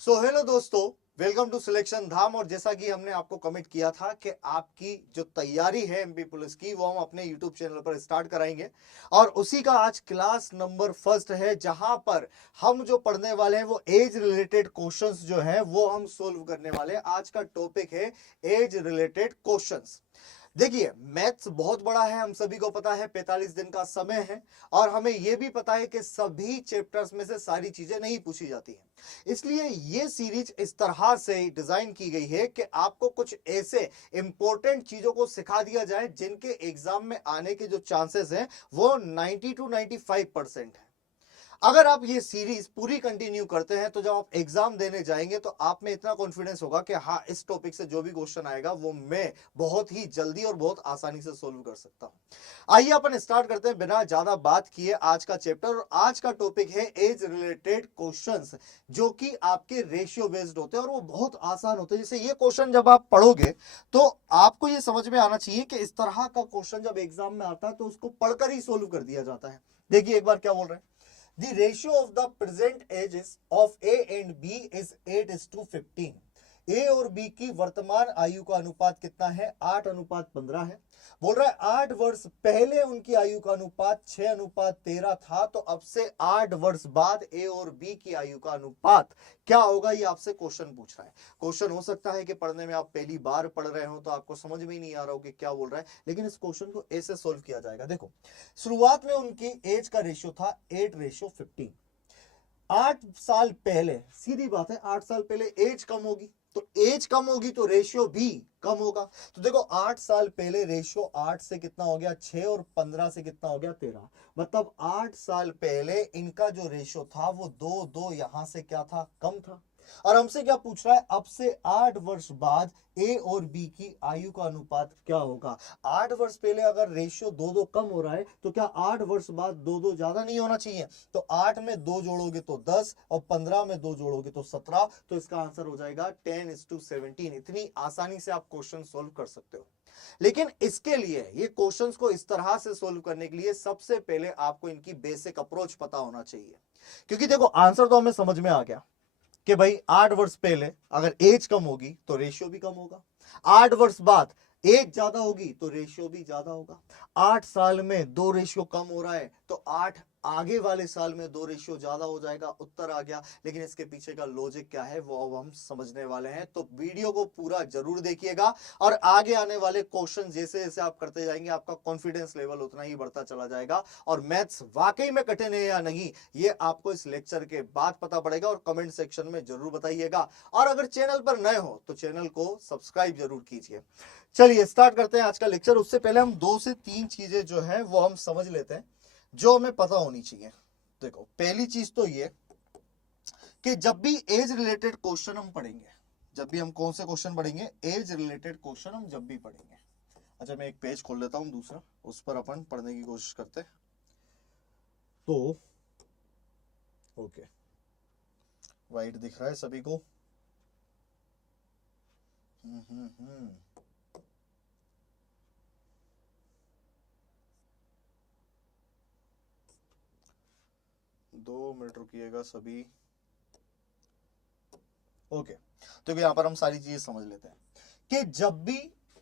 Hello दोस्तों, welcome to selection धाम। और जैसा कि हमने आपको कमिट किया था कि आपकी जो तैयारी है एमपी पुलिस की वो हम अपने यूट्यूब चैनल पर स्टार्ट कराएंगे। और उसी का आज क्लास नंबर फर्स्ट है, जहां पर हम जो पढ़ने वाले हैं वो एज रिलेटेड क्वेश्चंस जो है वो हम सोल्व करने वाले हैं। आज का टॉपिक है एज रिलेटेड क्वेश्चंस। देखिए, मैथ्स बहुत बड़ा है, हम सभी को पता है 45 दिन का समय है। और हमें यह भी पता है कि सभी चैप्टर्स में से सारी चीजें नहीं पूछी जाती हैं। इसलिए ये सीरीज इस तरह से डिजाइन की गई है कि आपको कुछ ऐसे इंपॉर्टेंट चीजों को सिखा दिया जाए जिनके एग्जाम में आने के जो चांसेस हैं वो 90 to 95% है। अगर आप ये सीरीज पूरी कंटिन्यू करते हैं तो जब आप एग्जाम देने जाएंगे तो आप में इतना कॉन्फिडेंस होगा कि हाँ, इस टॉपिक से जो भी क्वेश्चन आएगा वो मैं बहुत ही जल्दी और बहुत आसानी से सोल्व कर सकता हूं। आइए अपन स्टार्ट करते हैं बिना ज्यादा बात किए आज का चैप्टर। और आज का टॉपिक है एज रिलेटेड क्वेश्चंस, जो कि आपके रेशियो बेस्ड होते हैं और वो बहुत आसान होते हैं। जैसे ये क्वेश्चन जब आप पढ़ोगे तो आपको ये समझ में आना चाहिए कि इस तरह का क्वेश्चन जब एग्जाम में आता है तो उसको पढ़कर ही सोल्व कर दिया जाता है। देखिए एक बार क्या बोल रहे हैं। The ratio of the present ages of A and B is 8:15। ए और बी की वर्तमान आयु का अनुपात कितना है? 8:15 है। बोल रहा है 8 वर्ष पहले उनकी आयु का अनुपात 6:13 था, तो अब से 8 वर्ष बाद ए और बी की आयु का अनुपात क्या होगा? ये आपसे क्वेश्चन पूछ रहा है। क्वेश्चन हो सकता है कि पढ़ने में आप पहली बार पढ़ रहे हो तो आपको समझ में ही नहीं आ रहा हो कि क्या बोल रहा है, लेकिन इस क्वेश्चन को ऐसे सोल्व किया जाएगा। देखो, शुरुआत में उनकी एज का रेशियो था 8:15। 8 साल पहले, सीधी बात है, 8 साल पहले एज कम होगी, तो एज कम होगी तो रेशियो भी कम होगा। तो देखो 8 साल पहले रेशियो 8 से कितना हो गया? 6, और 15 से कितना हो गया? 13। मतलब 8 साल पहले इनका जो रेशियो था वो 2 यहां से क्या था? कम था। और हमसे क्या पूछ रहा है? अब से 8 वर्ष बाद ए और बी की आयु का अनुपात क्या होगा? 8 वर्ष पहले अगर रेशियो 2 कम हो रहा है तो क्या 8 वर्ष बाद 2 ज्यादा नहीं होना चाहिए? तो 8 में 2 जोड़ोगे तो 10, और 15 में 2 जोड़ोगे तो 17। तो इसका आंसर हो जाएगा 10:17। इतनी आसानी से आप क्वेश्चन सोल्व कर सकते हो। लेकिन इसके लिए, ये क्वेश्चंस को इस तरह से सोल्व करने के लिए सबसे पहले आपको इनकी बेसिक अप्रोच पता होना चाहिए। क्योंकि देखो, आंसर तो हमें समझ में आ गया कि भाई 8 वर्ष पहले अगर एज कम होगी तो रेशियो भी कम होगा। 8 वर्ष बाद एज ज्यादा होगी तो रेशियो भी ज्यादा होगा। 8 साल में 2 रेशियो कम हो रहा है तो 8 आगे वाले साल में 2 रेशियो ज्यादा हो जाएगा। उत्तर आ गया। लेकिन इसके पीछे का लॉजिक क्या है वो अब हम समझने वाले हैं, तो वीडियो को पूरा जरूर देखिएगा। और आगे आने वाले क्वेश्चन जैसे जैसे आप करते जाएंगे आपका कॉन्फिडेंस लेवल उतना ही बढ़ता चला जाएगा। और मैथ्स वाकई में कठिन है या नहीं, ये आपको इस लेक्चर के बाद पता पड़ेगा। और कमेंट सेक्शन में जरूर बताइएगा। और अगर चैनल पर नए हो तो चैनल को सब्सक्राइब जरूर कीजिए। चलिए स्टार्ट करते हैं आज का लेक्चर। उससे पहले हम 2 से 3 चीजें जो है वो हम समझ लेते हैं जो हमें पता होनी चाहिए। देखो, पहली चीज तो ये कि जब भी एज रिलेटेड क्वेश्चन हम पढ़ेंगे, जब भी हम कौन से क्वेश्चन पढ़ेंगे? एज रिलेटेड क्वेश्चन हम जब भी पढ़ेंगे। अच्छा, मैं एक पेज खोल लेता हूं दूसरा, उस पर अपन पढ़ने की कोशिश करते हैं। तो ओके, वाइट दिख रहा है सभी को? हम्म 2 मिनट रुकिएगा सभी। ओके, तो यहां पर हम सारी चीजें समझ लेते हैं कि जब भी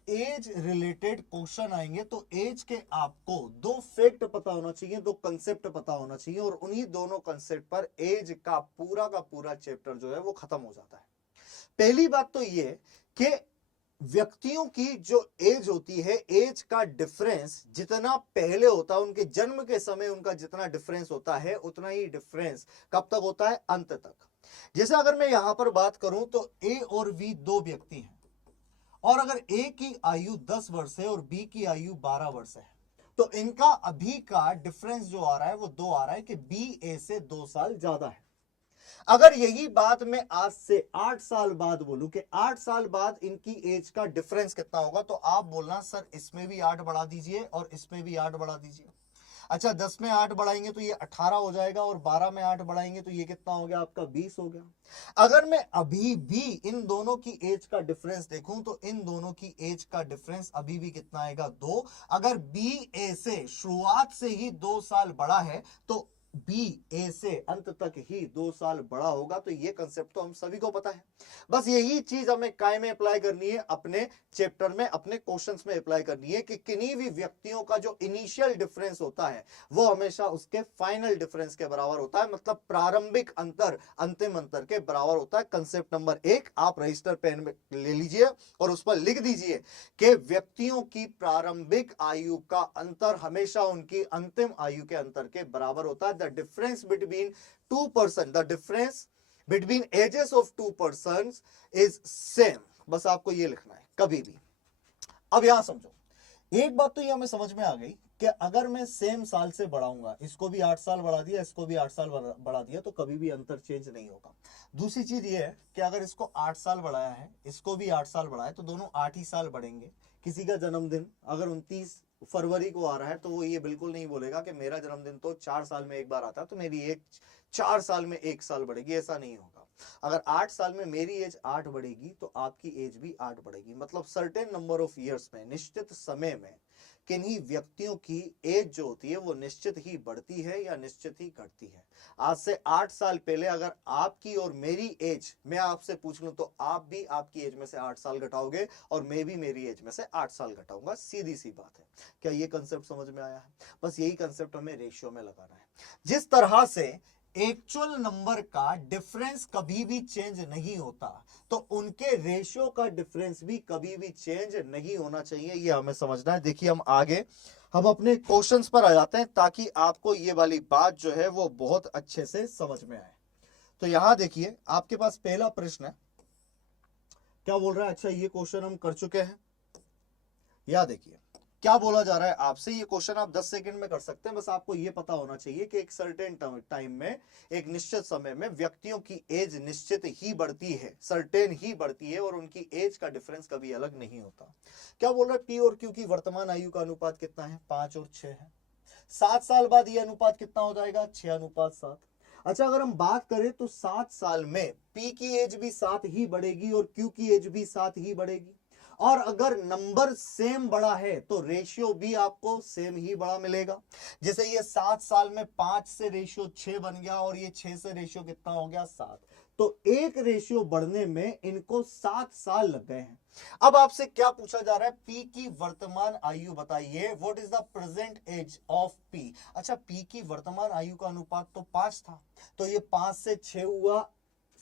एज रिलेटेड क्वेश्चन आएंगे तो एज के आपको 2 फैक्ट पता होना चाहिए, 2 कंसेप्ट पता होना चाहिए। और उन्हीं दोनों कंसेप्ट पर एज का पूरा चैप्टर जो है वो खत्म हो जाता है। पहली बात तो ये कि व्यक्तियों की जो एज होती है, एज का डिफरेंस जितना पहले होता है, उनके जन्म के समय उनका जितना डिफरेंस होता है उतना ही डिफरेंस कब तक होता है? अंत तक। जैसे अगर मैं यहां पर बात करूं तो ए और बी 2 व्यक्ति हैं, और अगर ए की आयु 10 वर्ष है और बी की आयु 12 वर्ष है, तो इनका अभी का डिफरेंस जो आ रहा है वो 2 आ रहा है कि बी ए से 2 साल ज्यादा है। अगर यही बात मैं आज से 8 साल बाद बोलूं कि 8 साल बाद इनकी एज का डिफरेंस कितना होगा, तो आप बोलना सर इसमें भी 8 बढ़ा दीजिए और इसमें भी 8 बढ़ा दीजिए। अच्छा, 10 में 8 बढ़ाएंगे तो ये 18 हो जाएगा, और 12 में 8 बढ़ाएंगे तो ये कितना हो गया? आपका 20 हो गया। अगर मैं अभी भी इन दोनों की एज का डिफरेंस देखूं तो इन दोनों की एज का डिफरेंस अभी भी कितना आएगा? 2। अगर बी ए से शुरुआत से ही 2 साल बड़ा है तो बी ए से अंत तक ही 2 साल बड़ा होगा। तो ये कंसेप्ट तो हम सभी को पता है। बस यही चीज हमें काय में अप्लाई करनी है, अपने चैप्टर में, अपने क्वेश्चंस में अप्लाई करनी है कि किन्हीं भी व्यक्तियों का जो इनिशियल डिफरेंस होता है वो हमेशा उसके फाइनल डिफरेंस के बराबर होता है, मतलब प्रारंभिक अंतर अंतिम अंतर के बराबर होता है। कंसेप्ट नंबर 1 आप रजिस्टर पेन में ले लीजिए और उस पर लिख दीजिए कि व्यक्तियों की प्रारंभिक आयु का अंतर हमेशा उनकी अंतिम आयु के अंतर के बराबर होता है। The difference between two person, the difference between ages of two person is same. बस आपको ये लिखना है कभी भी। अब यहां समझो, एक बात तो ये हमें समझ में आ गई कि अगर मैं सेम साल से बढ़ाऊंगा, इसको भी 8 साल बढ़ा दिया, इसको भी 8 साल बढ़ा दिया, तो कभी भी अंतर चेंज नहीं होगा। दूसरी चीज ये है कि अगर इसको 8 साल बढ़ाया है, इसको भी 8 साल बढ़ाया, तो दोनों 8 ही साल बढ़ेंगे। किसी का जन्मदिन अगर 29 फरवरी को आ रहा है तो वो ये बिल्कुल नहीं बोलेगा कि मेरा जन्मदिन तो 4 साल में एक बार आता है तो मेरी एज 4 साल में 1 साल बढ़ेगी, ऐसा नहीं होगा। अगर 8 साल में मेरी एज 8 बढ़ेगी तो आपकी एज भी 8 बढ़ेगी। मतलब सर्टेन नंबर ऑफ ईयर्स में, निश्चित समय में किन्हीं व्यक्तियों की एज जो होती है वो निश्चित ही बढ़ती है या निश्चित ही घटती है। आज से 8 साल पहले अगर आपकी और मेरी एज मैं आपसे पूछ लूं तो आप भी आपकी एज में से 8 साल घटाओगे और मैं भी मेरी एज में से 8 साल घटाऊंगा। सीधी सी बात है। क्या ये कंसेप्ट समझ में आया है? बस यही कंसेप्ट हमें रेशियो में लगाना है। जिस तरह से एक्चुअल नंबर का डिफरेंस कभी भी चेंज नहीं होता, तो उनके रेशियो का डिफरेंस भी कभी भी चेंज नहीं होना चाहिए। ये हमें समझना है। देखिए हम आगे हम अपने क्वेश्चंस पर आ जाते हैं ताकि आपको ये वाली बात जो है वो बहुत अच्छे से समझ में आए। तो यहां देखिए आपके पास पहला प्रश्न है, क्या बोल रहा है? अच्छा ये क्वेश्चन हम कर चुके हैं। या देखिए क्या बोला जा रहा है आपसे। ये क्वेश्चन आप 10 सेकंड में कर सकते हैं। बस आपको ये पता होना चाहिए कि एक सर्टेन टाइम में, एक निश्चित समय में व्यक्तियों की एज निश्चित ही बढ़ती है, सर्टेन ही बढ़ती है और उनकी एज का डिफरेंस कभी अलग नहीं होता। क्या बोल रहा है? पी और क्यू की वर्तमान आयु का अनुपात कितना है? 5 और 6 है। 7 साल बाद ये अनुपात कितना हो जाएगा? 6:7। अच्छा अगर हम बात करें तो 7 साल में पी की एज भी 7 ही बढ़ेगी और क्यू की एज भी 7 ही बढ़ेगी। और अगर नंबर सेम बड़ा है तो रेशियो भी आपको सेम ही बड़ा मिलेगा। जैसे ये 7 साल में 5 से रेशियो 6 बन गया और ये 6 से रेशियो कितना हो गया? 7। तो एक रेशियो बढ़ने में इनको 7 साल लग गए हैं। अब आपसे क्या पूछा जा रहा है? पी की वर्तमान आयु बताइए। What is the present age of P? अच्छा पी की वर्तमान आयु का अनुपात तो 5 था, तो ये 5 से 6 हुआ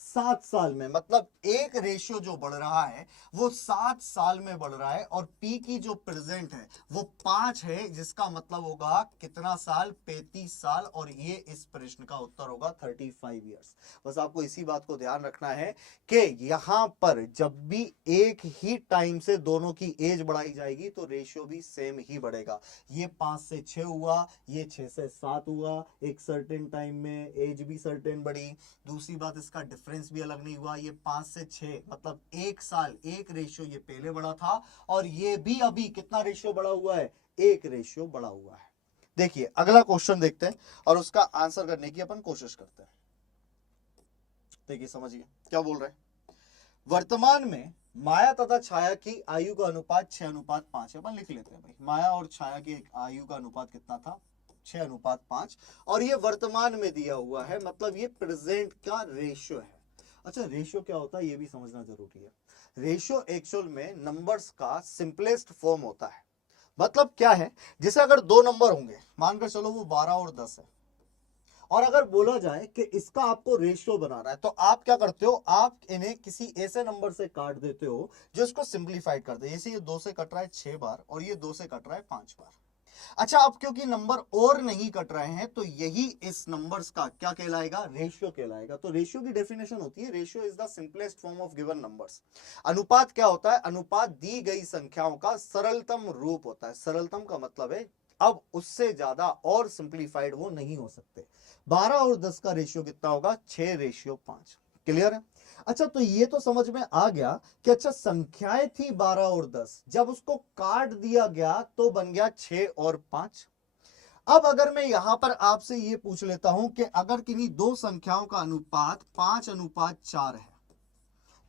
7 साल में। मतलब एक रेशियो जो बढ़ रहा है वो 7 साल में बढ़ रहा है और पी की जो प्रेजेंट है वो 5 है, जिसका मतलब होगा कितना साल? 35 साल। और ये इस प्रश्न का उत्तर होगा 35 ईयर्स। बस आपको इसी बात को ध्यान रखना है कि यहां पर जब भी एक ही टाइम से दोनों की एज बढ़ाई जाएगी तो रेशियो भी सेम ही बढ़ेगा। ये 5 से 6 हुआ, ये 6 से 7 हुआ, एक सर्टेन टाइम में एज भी सर्टेन बढ़ी। दूसरी बात इसका डिफरेंस भी अलग नहीं हुआ। ये 5 से 6 मतलब 1 साल, एक रेशियो ये पहले बढ़ा था और ये भी अभी कितना रेशियो बढ़ा हुआ है? 1 रेशियो बढ़ा हुआ है। देखिए अगला क्वेश्चन देखते हैं और उसका आंसर करने की अपन कोशिश करते हैं। देखिए समझिए क्या बोल रहे हैं। वर्तमान में माया तथा छाया की आयु का अनुपात 6:5 है। अपन लिख लेते हैं भाई, माया और छाया की आयु का अनुपात कितना था? 6:5। और ये वर्तमान में दिया हुआ है, मतलब ये प्रेजेंट का रेशियो है। अच्छा रेशियो क्या होता है ये भी समझना जरूरी है। रेशियो एक्चुअल में नंबर्स का सिंपलेस्ट फॉर्म होता है। मतलब क्या है? जैसे अगर दो नंबर होंगे, मानकर चलो वो 12 और 10 है, और अगर बोला जाए कि इसका आपको रेशियो बनाना है तो आप क्या करते हो? आप इन्हें किसी ऐसे नंबर से काट देते हो जो इसको सिंप्लीफाइड कर दे। जैसे ये 2 से कट रहा है 6 बार और ये 2 से कट रहा है 5 बार। अच्छा अब क्योंकि नंबर और नहीं कट रहे हैं तो यही इस नंबर्स का क्या कहलाएगा? रेशियो कहलाएगा। तो रेशियो की डेफिनेशन होती है, ratio is the simplest form of given numbers. अनुपात क्या होता है? अनुपात दी गई संख्याओं का सरलतम रूप होता है। सरलतम का मतलब है अब उससे ज्यादा और सिंप्लीफाइड वो नहीं हो सकते। 12 और 10 का रेशियो कितना होगा? 6:5। क्लियर है? अच्छा तो ये तो समझ में आ गया कि अच्छा संख्याएं थी 12 और 10, जब उसको काट दिया गया तो बन गया 6 और 5। अब अगर मैं यहां पर आपसे ये पूछ लेता हूं कि अगर किन्हीं दो संख्याओं का अनुपात 5:4 है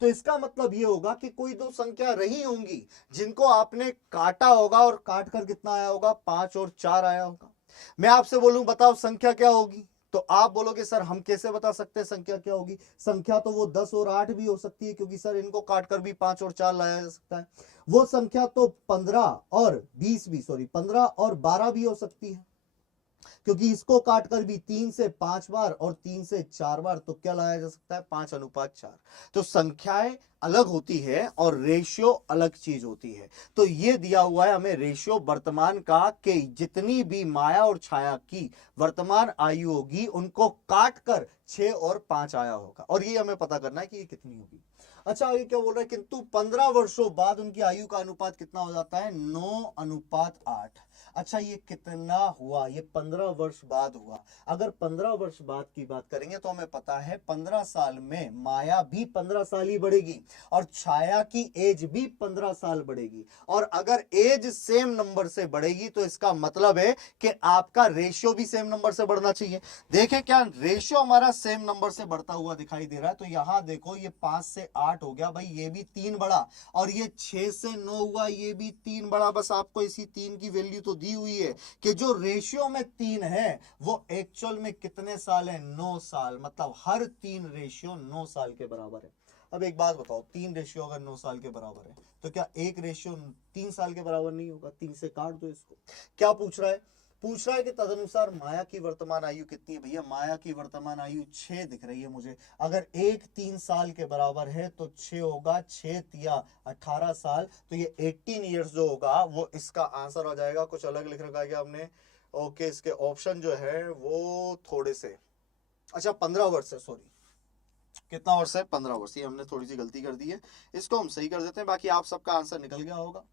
तो इसका मतलब ये होगा कि कोई दो संख्या रही होंगी जिनको आपने काटा होगा और काट कर कितना आया होगा? 5 और 4 आया होगा। मैं आपसे बोलूं बताओ संख्या क्या होगी? तो आप बोलोगे सर हम कैसे बता सकते हैं संख्या क्या होगी? संख्या तो वो 10 और 8 भी हो सकती है, क्योंकि सर इनको काट कर भी 5 और 4 लाया जा सकता है। वो संख्या तो 15 और 20 भी, सॉरी 15 और 12 भी हो सकती है, क्योंकि इसको काटकर भी 3 से 5 बार और 3 से 4 बार, तो क्या लाया जा सकता है? 5:4। तो संख्याएं अलग होती है और रेशियो अलग चीज होती है। तो ये दिया हुआ है हमें रेशियो वर्तमान का, कि जितनी भी माया और छाया की वर्तमान आयु होगी उनको काट कर 6 और 5 आया होगा, और ये हमें पता करना है कि ये कितनी होगी। अच्छा, ये क्या बोल रहा है? किंतु 15 वर्षों बाद उनकी आयु का अनुपात कितना हो जाता है? 9:8। अच्छा, ये कितना हुआ? ये 15 वर्ष बाद हुआ। अगर 15 वर्ष बाद की बात करेंगे तो हमें पता है 15 साल में माया भी 15 साल ही बढ़ेगी और छाया की एज भी 15 साल बढ़ेगी। और अगर एज सेम नंबर से बढ़ेगी तो इसका मतलब है कि आपका रेशियो भी सेम नंबर से बढ़ना चाहिए। देखें क्या रेशियो हमारा सेम नंबर से बढ़ता हुआ दिखाई दे रहा है? तो यहां देखो, ये 5 से 8 हो गया भाई, ये भी 3 बढ़ा, और ये 6 से 9 हुआ, ये भी 3 बढ़ा। बस आपको इसी 3 की वैल्यू तो दी हुई है कि जो रेशियो में 3 है वो एक्चुअल में कितने साल है? 9 साल। मतलब हर 3 रेशियो 9 साल के बराबर है। अब एक बात बताओ, 3 रेशियो अगर 9 साल के बराबर है तो क्या एक रेशियो 3 साल के बराबर नहीं होगा? 3 से काट दो इसको। क्या पूछ रहा है? पूछ रहा है कि तदनुसार माया की वर्तमान आयु कितनी है? भैया माया की वर्तमान आयु 6 दिख रही है मुझे। अगर एक 3 साल के बराबर है तो 6 होगा, 6 या 18 साल, तो ये 18 ईयर्स जो होगा वो इसका आंसर हो जाएगा। कुछ अलग लिख रखा है क्या हमने? ओके, इसके ऑप्शन जो है वो थोड़े से, अच्छा 15 वर्ष है, सॉरी कितना वर्ष है? 15 वर्ष। ये हमने थोड़ी सी गलती कर दी है, इसको हम सही कर देते हैं। बाकी आप सबका आंसर निकल गया होगा।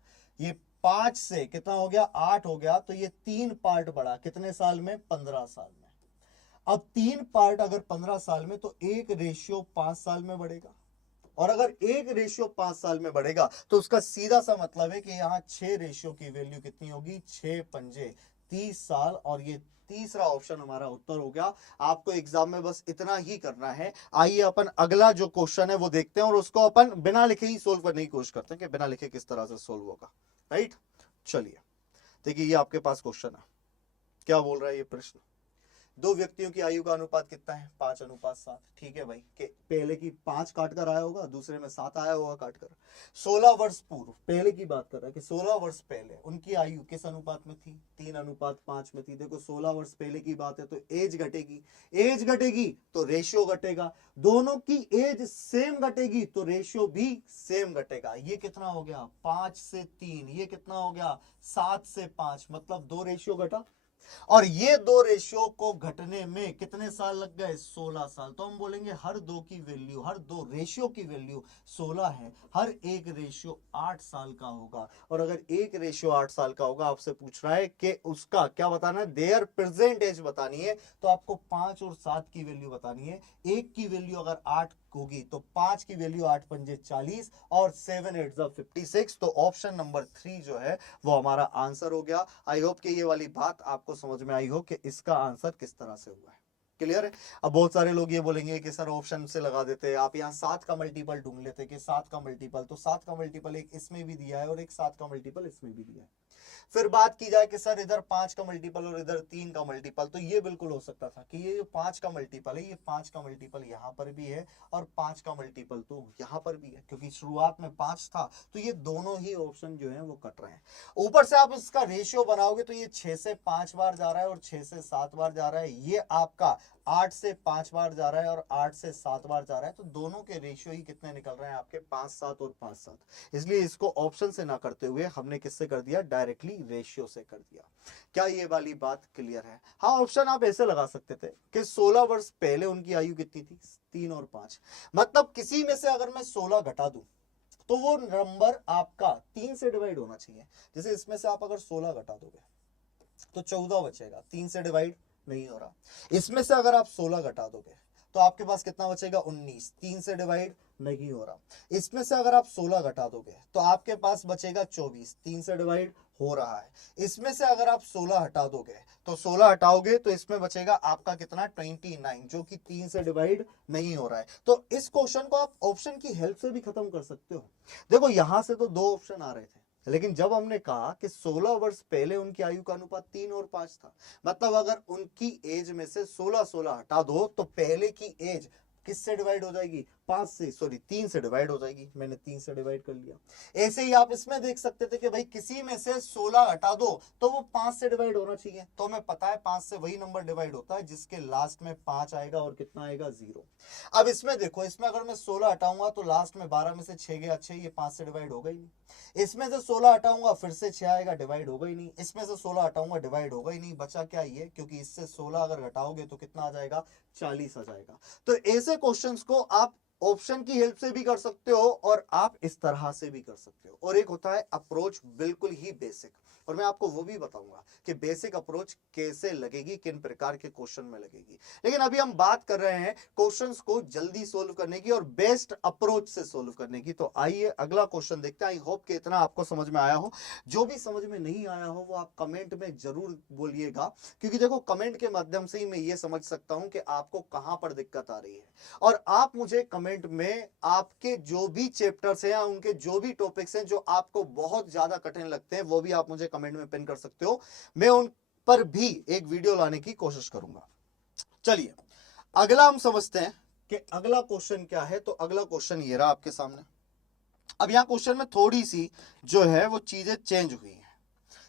ये 5 से कितना हो गया? 8 हो गया, तो ये 3 पार्ट बढ़ा कितने साल में? 15 साल में। अब 3 पार्ट अगर 15 साल में, तो एक रेशियो 5 साल में बढ़ेगा, और अगर एक रेशियो 5 साल में बढ़ेगा तो उसका सीधा सा मतलब है कि यहाँ 6 रेशियो की वैल्यू कितनी होगी? 6 पंजे 30 साल, और ये तीसरा ऑप्शन हमारा उत्तर हो गया। आपको एग्जाम में बस इतना ही करना है। आइए अपन अगला जो क्वेश्चन है वो देखते हैं, और उसको अपन बिना लिखे ही सोल्व करने की कोशिश करते हैं कि बिना लिखे किस तरह से सोल्व होगा। राइट, चलिए देखिए, ये आपके पास क्वेश्चन है। क्या बोल रहा है ये प्रश्न? दो व्यक्तियों की आयु का अनुपात कितना है? 5:7। ठीक है भाई, कि पहले की 5 काट कर आया होगा, दूसरे में 7 आया होगा काट कर। 16 वर्ष पूर्व, पहले की बात कर रहा है कि 16 वर्ष पहले उनकी आयु किस अनुपात में थी? 3:5 में थी। देखो 16 वर्ष पहले की बात है तो एज घटेगी, एज घटेगी तो रेशियो घटेगा, दोनों की एज सेम घटेगी तो रेशियो भी सेम घटेगा। ये कितना हो गया? 5 से 3। ये कितना हो गया? 7 से 5। मतलब 2 रेशियो घटा, और ये 2 रेशियो को घटने में कितने साल लग गए? 16 साल। तो हम बोलेंगे हर 2 की वैल्यू, हर 2 रेशियो की वैल्यू 16 है, हर एक रेशियो 8 साल का होगा। और अगर एक रेशियो 8 साल का होगा, आपसे पूछ रहा है कि उसका क्या बताना है? देयर प्रेजेंट एज बतानी है। तो आपको 5 और 7 की वैल्यू बतानी है। एक की वैल्यू अगर 8 होगी तो 5 की वैल्यू 8 पंजे 40 और 7 8 56। तो ऑप्शन नंबर 3 जो है वो हमारा आंसर हो गया। आई होप कि ये वाली बात आपको समझ में आई हो कि इसका आंसर किस तरह से हुआ है। क्लियर है? अब बहुत सारे लोग ये बोलेंगे कि सर ऑप्शन से लगा देते हैं, आप यहाँ 7 का मल्टीपल ढूंढ लेते कि 7 का मल्टीपल, तो 7 का मल्टीपल एक इसमें भी दिया है और एक 7 का मल्टीपल इसमें भी दिया है। फिर बात की जाए कि सर इधर 5 का मल्टीपल और इधर 3 का मल्टीपल, तो ये बिल्कुल हो सकता था कि ये जो 5 का मल्टीपल है, ये 5 का मल्टीपल यहाँ पर भी है और 5 का मल्टीपल तो यहाँ पर भी है, क्योंकि शुरुआत में 5 था। तो ये दोनों ही ऑप्शन जो है वो कट रहे हैं। ऊपर से आप इसका रेशियो बनाओगे तो ये 6 से 5 बार जा रहा है और 6 से 7 बार जा रहा है। ये आपका 8 से 5 बार जा रहा है और 8 से 7 बार जा रहा है। तो दोनों के रेशियो ही कितने निकल रहे हैं आपके? 5 7 और 5 7। इसलिए इसको ऑप्शन से ना करते हुए हमने किससे कर दिया? डायरेक्टली रेशियो से कर दिया। क्या ये वाली बात क्लियर है? हाँ, ऑप्शन आप ऐसे लगा सकते थे कि 16 वर्ष पहले उनकी आयु कितनी थी? 3 और 5। मतलब किसी में से अगर मैं 16 घटा दूं तो वो नंबर आपका 3 से डिवाइड होना चाहिए। जैसे इसमें से आप अगर 16 घटा दोगे तो 14 बचेगा, 3 से डिवाइड नहीं हो रहा। इसमें से अगर आप 16 घटा दोगे तो आपके पास कितना बचेगा? 19, 3 से डिवाइड नहीं हो रहा। इसमें से अगर आप 16 घटा दोगे तो आपके पास बचेगा 24, 3 से डिवाइड हो रहा है। इसमें से अगर आप 16 हटा दोगे तो 16 हटाओगे तो इसमें बचेगा आपका कितना? 29, जो कि 3 से डिवाइड नहीं हो रहा है। तो इस क्वेश्चन को आप ऑप्शन की हेल्प से भी खत्म कर सकते हो। देखो यहां से तो 2 ऑप्शन आ रहे थे, लेकिन जब हमने कहा कि 16 वर्ष पहले उनकी आयु का अनुपात 3 और 5 था, मतलब अगर उनकी एज में से 16 हटा दो तो पहले की एज किससे डिवाइड हो जाएगी, 5 से, सॉरी 3 से डिवाइड हो जाएगी। मैंने 3 से डिवाइड कर लिया। ऐसे ही आप इसमें देख सकते थे कि भाई किसी में से 16 हटा दो तो वो 5 से डिवाइड होना चाहिए। तो हमें पता है 5 से वही नंबर डिवाइड होता है जिसके लास्ट में 5 आएगा और कितना आएगा, 0। अब इसमें देखो, इसमें अगर मैं 16 हटाऊंगा तो लास्ट में 12 में से 6 गया 6, ये 5 से डिवाइड होगा ही नहीं। इसमें से 16 हटाऊंगा फिर से 6 आएगा, डिवाइड होगा ही नहीं। इसमें से 16 हटाऊंगा, डिवाइड होगा ही नहीं। बचा क्या, ये, क्योंकि इससे 16 अगर घटाओगे तो कितना आ जाएगा, 40 आ जाएगा। तो ऐसे क्वेश्चंस को आप ऑप्शन की हेल्प से भी कर सकते हो और आप इस तरह से भी कर सकते हो। और एक होता है अप्रोच बिल्कुल ही बेसिक, और मैं आपको वो भी बताऊंगा कि बेसिक अप्रोच कैसे लगेगी, किन प्रकार के क्वेश्चन में लगेगी। लेकिन अभी हम बात कर रहे हैं क्वेश्चंस को जल्दी सोल्व करने की और बेस्ट अप्रोच से सोल्व करने की। तो आइए अगला क्वेश्चन देखते हैं। आई होप कि इतना आपको समझ में आया हो। जो भी समझ में नहीं आया हो वो आप कमेंट में जरूर बोलिएगा, क्योंकि देखो कमेंट के माध्यम से ही मैं ये समझ सकता हूं कि आपको कहां पर दिक्कत आ रही है। और आप मुझे कमेंट में आपके जो भी चैप्टर्स हैं या उनके जो भी टॉपिक्स हैं जो आपको बहुत ज्यादा कठिन लगते हैं वो भी आप मुझे कमेंट में पिन कर सकते हो। मैं उन पर भी एक वीडियो लाने की कोशिश करूंगा। चलिए अगला हम समझते हैं कि अगला क्वेश्चन क्या है। तो अगला क्वेश्चन ये रहा आपके सामने। अब यहां क्वेश्चन में थोड़ी सी जो है वो चीजें चेंज हुई हैं।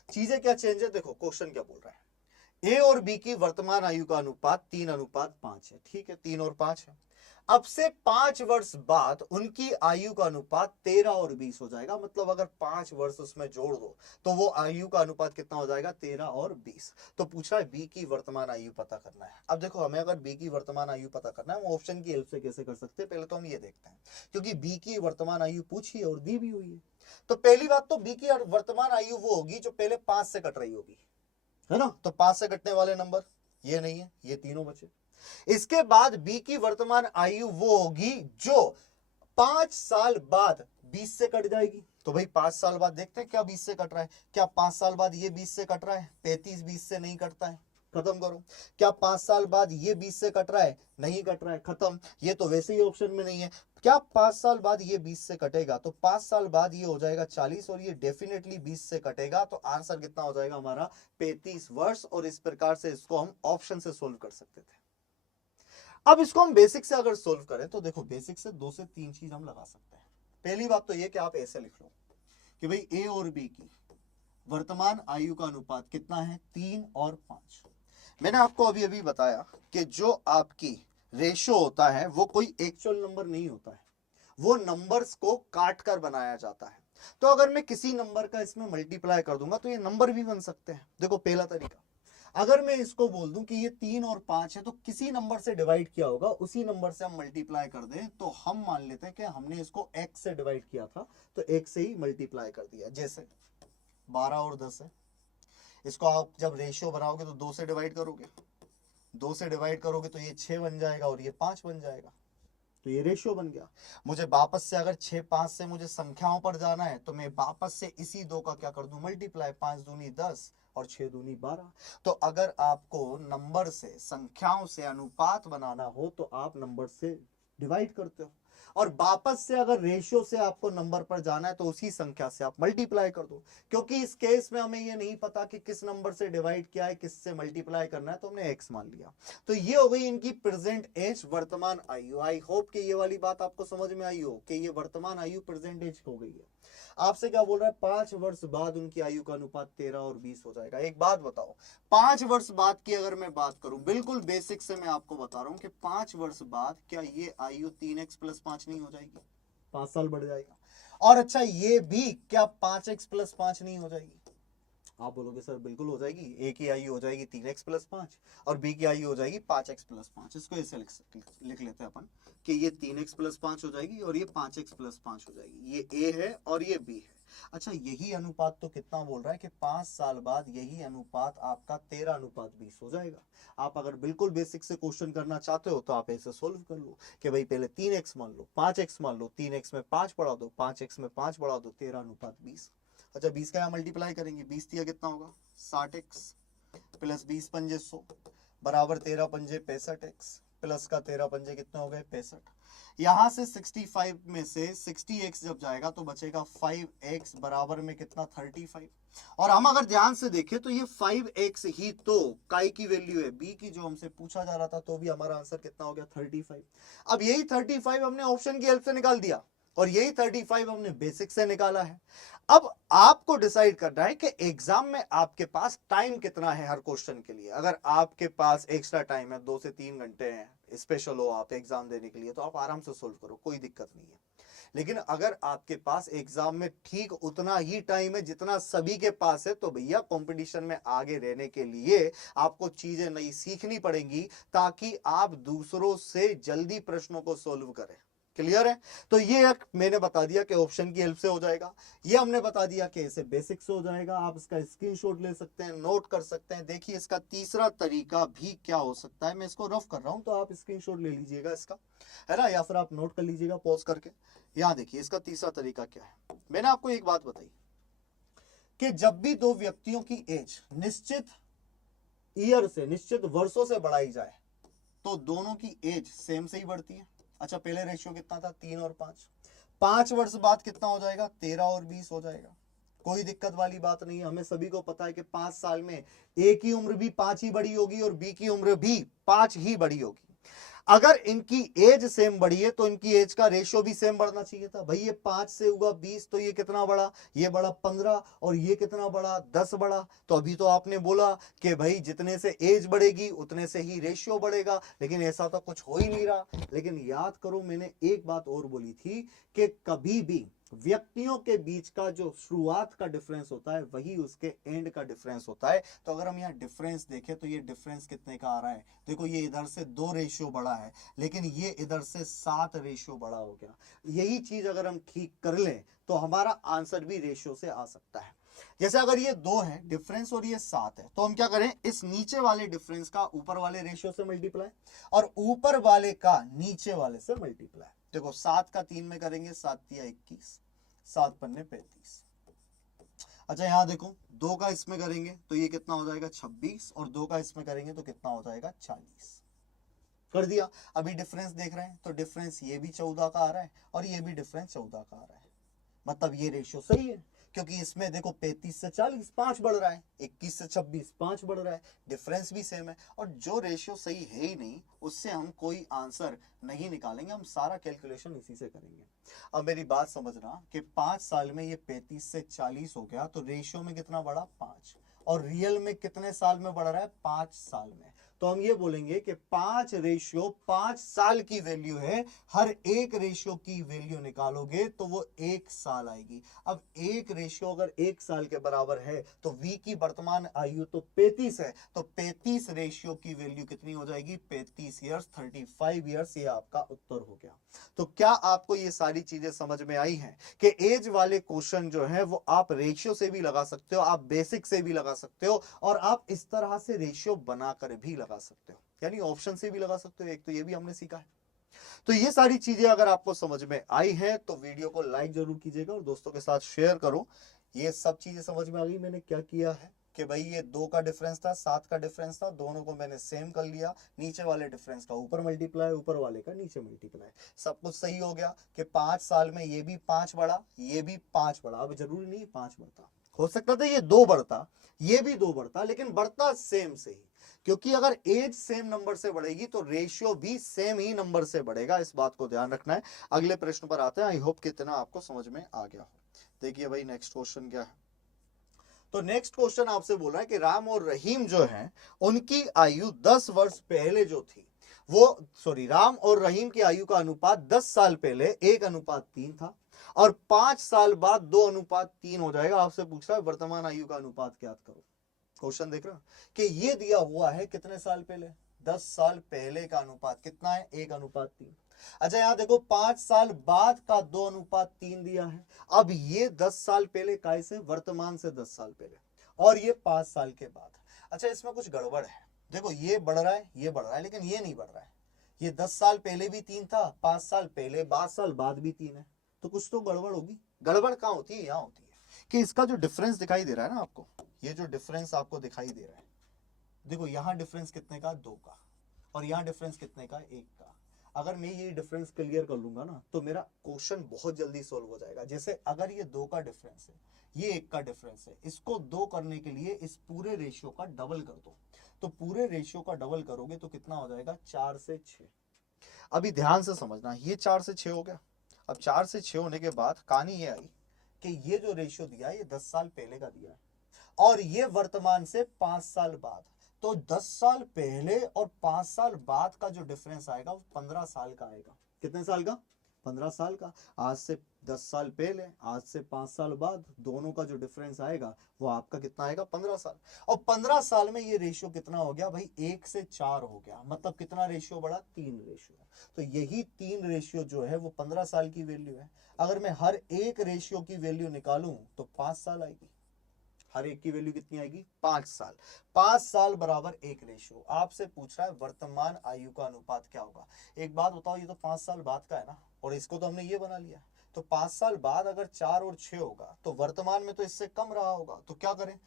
चीजें क्या चेंज है, देखो क्वेश्चन क्या बोल रहा है। ए और बी की वर्तमान आयु का अनुपात 3:5 है। ठीक है, 3 और 5 है। अब से 5 वर्ष बाद उनकी आयु का अनुपात 13 और 20 हो जाएगा। मतलब अगर 5 वर्ष उसमें जोड़ दो तो वो आयु का अनुपात कितना हो जाएगा, 13 और 20। तो पूछा है बी की वर्तमान आयु पता करना है। अब देखो हमें अगर बी की वर्तमान आयु पता करना है, हम ऑप्शन की हेल्प से कैसे कर सकते हैं, पहले तो हम ये देखते हैं। क्योंकि बी की वर्तमान आयु पूछी है और दी भी हुई है, तो पहली बात तो बी की वर्तमान आयु वो होगी जो पहले 5 से कट रही होगी, है ना। तो 5 से कटने वाले नंबर ये नहीं है, ये तीनों बचे। इसके बाद बी की वर्तमान आयु वो होगी जो 5 साल बाद 20 से कट जाएगी। तो भाई 5 साल बाद देखते हैं क्या 20 से कट रहा है। क्या 5 साल बाद ये 20 से कट रहा है, 35 20 से नहीं कटता है, खत्म करो। क्या 5 साल बाद ये 20 से कट रहा है, नहीं कट रहा है, खत्म। ये तो वैसे ही ऑप्शन में नहीं है। क्या 5 साल बाद ये 20 से कटेगा, तो 5 साल बाद ये हो जाएगा 40 और ये डेफिनेटली 20 से कटेगा। तो आंसर कितना हो जाएगा हमारा, 35 वर्ष। और इस प्रकार से इसको हम ऑप्शन से सोल्व कर सकते थे। अब इसको हम बेसिक से अगर सोल्व करें तो देखो बेसिक से 2 से 3 चीज हम लगा सकते हैं। पहली बात तो ये कि आप ऐसे लिख लो कि भाई ए और बी की वर्तमान आयु का अनुपात कितना है, 3 और 5। मैंने आपको अभी अभी बताया कि जो आपकी रेशो होता है वो कोई एक्चुअल नंबर नहीं होता है, वो नंबर्स को काट कर बनाया जाता है। तो अगर मैं किसी नंबर का इसमें मल्टीप्लाई कर दूंगा तो ये नंबर भी बन सकते हैं। देखो पहला तरीका, अगर मैं इसको बोल दूं कि ये 3 और 5 है तो किसी नंबर से डिवाइड किया होगा, उसी नंबर से हम मल्टीप्लाई कर दें। तो हम मान लेते हैं कि हमने इसको x से डिवाइड किया था तो x से ही मल्टीप्लाई कर दिया। जैसे 12 और 10 है, इसको आप जब रेशियो बनाओगे तो 2 से डिवाइड करोगे, 2 से डिवाइड करोगे तो ये 6 बन जाएगा और ये 5 बन जाएगा। तो ये रेशियो बन गया। मुझे वापस से अगर 6 5 से मुझे संख्याओं पर जाना है तो मैं वापस से इसी 2 का क्या कर दूं, मल्टीप्लाई। 5 दूनी 10 और 6 दूनी 12। तो अगर आपको नंबर से, संख्याओं से अनुपात बनाना हो तो आप नंबर से डिवाइड करते हो, और वापस से अगर रेशियो से आपको नंबर पर जाना है तो उसी संख्या से आप मल्टीप्लाई कर दो। क्योंकि इस केस में हमें ये नहीं पता कि किस नंबर से डिवाइड किया है, किससे मल्टीप्लाई करना है, तो हमने x मान लिया। तो ये हो गई इनकी प्रेजेंट एज, वर्तमान आयु। आई होप कि ये वाली बात आपको समझ में आई हो कि ये वर्तमान आयु प्रेजेंट एज हो गई है। आपसे क्या बोल रहा है, 5 वर्ष बाद उनकी आयु का अनुपात 13 और 20 हो जाएगा। एक बात बताओ, 5 वर्ष बाद की अगर मैं बात करूं, बिल्कुल बेसिक से मैं आपको बता रहा हूं कि 5 वर्ष बाद क्या ये आयु 3x + 5 नहीं हो जाएगी, 5 साल बढ़ जाएगा। और अच्छा ये भी क्या 5x + 5 नहीं हो जाएगी। आप बोलोगे सर बिल्कुल हो जाएगी, ए की आयु हो जाएगी 3x + 5 और बी की आयु हो जाएगी 5x + 5। इसको ऐसे लिख लेते हैं अपन कि ये 3x + 5 हो जाएगी और ये 5x + 5 हो जाएगी। ये ए है और ये बी है। अच्छा यही अनुपात तो कितना बोल रहा है कि 5 साल बाद यही अनुपात आपका 13:20 हो जाएगा। आप अगर बिल्कुल बेसिक से क्वेश्चन करना चाहते हो तो आप ऐसे सोल्व कर लो कि भाई पहले 3x मान लो, 5x मान लो, 3x में 5 बढ़ा दो, 5x में 5 बढ़ा दो, 13:20। अच्छा 20 का यहाँ मल्टीप्लाई करेंगे, 20 दिया कितना होगा 60x + 20 पंजे 100 बराबर 13 पंजे 65x प्लस का 13 पंजे कितने हो गए 65। यहां से 65 में से 60x जब जाएगा तो बचेगा 5x बराबर में कितना 35। और हम अगर ध्यान से देखें तो ये 5x ही तो काई की वैल्यू है, बी की जो हमसे पूछा जा रहा था, तो भी हमारा आंसर कितना हो गया 35। अब यही 35 हमने ऑप्शन की हेल्प से निकाल दिया और यही 35 हमने बेसिक से निकाला है। अब आपको डिसाइड करना है कि एग्जाम में आपके पास टाइम कितना है हर क्वेश्चन के लिए। अगर आपके पास एक्स्ट्रा टाइम है 2 से 3 घंटे हैं, स्पेशल हो आप एग्जाम देने के लिए, तो आप आराम से सोल्व करो, कोई दिक्कत नहीं है। लेकिन अगर आपके पास एग्जाम में ठीक उतना ही टाइम है जितना सभी के पास है, तो भैया कंपटीशन में आगे रहने के लिए आपको चीजें नई सीखनी पड़ेंगी ताकि आप दूसरों से जल्दी प्रश्नों को सोल्व करें। क्लियर है? तो ये मैंने बता दिया कि ऑप्शन की हेल्प से हो जाएगा, ये हमने बता दिया कि ऐसे बेसिक से हो जाएगा। आप इसका स्क्रीनशॉट ले सकते हैं, नोट कर सकते हैं। देखिए इसका तीसरा तरीका भी क्या हो सकता है, मैं इसको रफ कर रहा हूं तो आप स्क्रीनशॉट ले लीजिएगा इसका, है ना, या फिर आप नोट कर लीजिएगा पॉज करके। यहां देखिए इसका तीसरा तरीका क्या है। मैंने आपको एक बात बताई कि जब भी दो व्यक्तियों की एज निश्चित ईयर से, निश्चित वर्षों से बढ़ाई जाए तो दोनों की एज सेम से ही बढ़ती है। अच्छा पहले रेशियो कितना था 3 और 5, 5 वर्ष बाद कितना हो जाएगा 13 और 20 हो जाएगा। कोई दिक्कत वाली बात नहीं है। हमें सभी को पता है कि 5 साल में ए की उम्र भी 5 ही बड़ी होगी और बी की उम्र भी 5 ही बड़ी होगी। अगर इनकी एज सेम बढ़ी है तो इनकी एज का रेशियो भी सेम बढ़ना चाहिए था। भाई ये 5 से हुआ 20 तो ये कितना बढ़ा, ये बढ़ा 15, और ये कितना बढ़ा 10 बढ़ा। तो अभी तो आपने बोला कि भाई जितने से एज बढ़ेगी उतने से ही रेशियो बढ़ेगा, लेकिन ऐसा तो कुछ हो ही नहीं रहा। लेकिन याद करो मैंने एक बात और बोली थी कि कभी भी व्यक्तियों के बीच का जो शुरुआत का डिफरेंस होता है वही उसके एंड का डिफरेंस होता है। तो अगर हम यहाँ डिफरेंस देखें तो ये डिफरेंस कितने का आ रहा है, देखो ये इधर से 2 रेशियो बढ़ा है लेकिन ये इधर से 7 रेशियो बड़ा हो गया। यही चीज अगर हम ठीक कर लें तो हमारा आंसर भी रेशियो से आ सकता है। जैसे अगर ये 2 है डिफरेंस और ये 7 है, तो हम क्या करें, इस नीचे वाले डिफरेंस का ऊपर वाले रेशियो से मल्टीप्लाई और ऊपर वाले का नीचे वाले से मल्टीप्लाई। देखो 7 का 3 में करेंगे 7 तिया 21, 7 पन्ने 35। अच्छा यहां देखो 2 का इसमें करेंगे तो ये कितना हो जाएगा 26, और 2 का इसमें करेंगे तो कितना हो जाएगा 40। कर दिया। अभी डिफरेंस देख रहे हैं तो डिफरेंस ये भी 14 का आ रहा है और ये भी डिफरेंस 14 का आ रहा है। मतलब ये रेशियो सही है, क्योंकि इसमें देखो 35 से 40 5 बढ़ रहा है, 21 से 26 5 बढ़ रहा है, डिफरेंस भी सेम है। और जो रेशियो सही है ही नहीं उससे हम कोई आंसर नहीं निकालेंगे, हम सारा कैलकुलेशन इसी से करेंगे। अब मेरी बात समझना कि 5 साल में ये 35 से 40 हो गया तो रेशियो में कितना बढ़ा 5, और रियल में कितने साल में बढ़ रहा है 5 साल में। तो हम ये बोलेंगे कि 5 रेशियो 5 साल की वैल्यू है, हर एक रेशियो की वैल्यू निकालोगे तो वो 1 साल आएगी। अब एक रेशियो अगर 1 साल के बराबर है तो v की वर्तमान आयु तो 35 है, तो 35 रेशियो की वैल्यू कितनी हो जाएगी 35 ईयर्स, 35 ईयर्स। ये आपका उत्तर हो गया। तो क्या आपको ये सारी चीजें समझ में आई हैं कि एज वाले क्वेश्चन जो है वो आप रेशियो से भी लगा सकते हो, आप बेसिक से भी लगा सकते हो, और आप इस तरह से रेशियो बनाकर भी लगा सकते हो, यानी ऑप्शन से भी लगा सकते हो। एक तो ये भी हमने सीखा है। तो ये सारी चीजें अगर आपको समझ में आई है तो वीडियो को लाइक जरूर कीजिएगा और दोस्तों के साथ शेयर करो। ये सब चीजें समझ में आ गई। मैंने क्या किया है कि भाई ये 2 का डिफरेंस था 7 का डिफरेंस था, दोनों को मैंने सेम कर लिया, नीचे वाले डिफरेंस का ऊपर मल्टीप्लाई, ऊपर वाले का नीचे मल्टीप्लाई, सब कुछ सही हो गया कि 5 साल में ये भी 5 बढ़ा, ये भी 5 बढ़ा। अब जरूरी नहीं 5 बढ़ता, हो सकता था ये 2 बढ़ता, ये भी 2 बढ़ता, लेकिन बढ़ता सेम से ही, क्योंकि अगर एज सेम नंबर से बढ़ेगी तो रेशियो भी सेम ही नंबर से बढ़ेगा। इस बात को ध्यान रखना है। अगले प्रश्न पर आते हैं। आई होप कितना आपको समझ में आ गया हो। देखिए भाई नेक्स्ट क्वेश्चन क्या है। तो नेक्स्ट क्वेश्चन आपसे बोल रहा है कि राम और रहीम जो हैं उनकी आयु 10 वर्ष पहले जो थी वो, सॉरी, राम और रहीम की आयु का अनुपात 10 साल पहले 1:3 था और 5 साल बाद 2:3 हो जाएगा। आपसे पूछ रहा है वर्तमान आयु का अनुपात ज्ञात करो। क्वेश्चन देख रहे हो कि ये दिया हुआ है कितने साल पहले, 10 साल पहले का अनुपात कितना है 1:3। अच्छा यहां देखो 5 साल बाद का 2:3 दिया है। अब ये 10 साल पहले का से वर्तमान से 10 साल पहले, और ये 5 साल के बाद। अच्छा इसमें कुछ गड़बड़ है। देखो ये बढ़ रहा है, ये बढ़ रहा है, लेकिन ये नहीं बढ़ रहा है। ये 10 साल पहले भी 3 था, 5 साल पहले 5 साल बाद भी 3 है, तो कुछ तो गड़बड़ होगी। गड़बड़ कहाँ होती है, यहाँ होती है कि इसका जो डिफरेंस दिखाई दे रहा है ना आपको, ये जो डिफरेंस आपको दिखाई दे रहा है, देखो यहां डिफरेंस कितने का 2 का, और यहाँ डिफरेंस कितने का, 1 का। अगर मैं ये डिफरेंस क्लियर कर लूंगा ना तो मेरा क्वेश्चन बहुत जल्दी सोल्व हो जाएगा। जैसे अगर ये 2 का डिफरेंस है, ये 1 का डिफरेंस है, इसको 2 करने के लिए इस पूरे रेशियो का डबल कर दो, तो पूरे रेशियो का डबल करोगे तो कितना हो जाएगा, 4 से 6। अभी ध्यान से समझना, ये 4 से 6 हो गया। अब 4 से 6 होने के बाद कहानी ये आई कि ये जो रेशियो दिया है ये 10 साल पहले का दिया है और ये वर्तमान से 5 साल बाद। तो 10 साल पहले और 5 साल बाद का जो डिफरेंस आएगा वो 15 साल का आएगा। कितने साल का, 15 साल का। आज से 10 साल पहले, आज से 5 साल बाद, दोनों का जो डिफरेंस आएगा वो आपका कितना आएगा, 15 साल। और 15 साल में ये रेशियो कितना हो गया भाई, 1 से 4 हो गया। मतलब कितना रेशियो बढ़ा, 3 रेशियो। तो यही 3 रेशियो जो है वो 15 साल की वैल्यू है। अगर मैं हर एक रेशियो की वैल्यू निकालूं तो 5 साल आएगी। हर एक की वैल्यू कितनी आएगी, 5 साल। 5 साल बराबर 1 रेशियो। आपसे पूछ रहा है वर्तमान आयु का अनुपात क्या होगा। एक बात बताओ, ये तो 5 साल बाद का है ना, और इसको तो हमने ये बना लिया। तो 5 साल बाद अगर 4 और 6 होगा तो वर्तमान में तो इससे कम रहा होगा। तो क्या करें,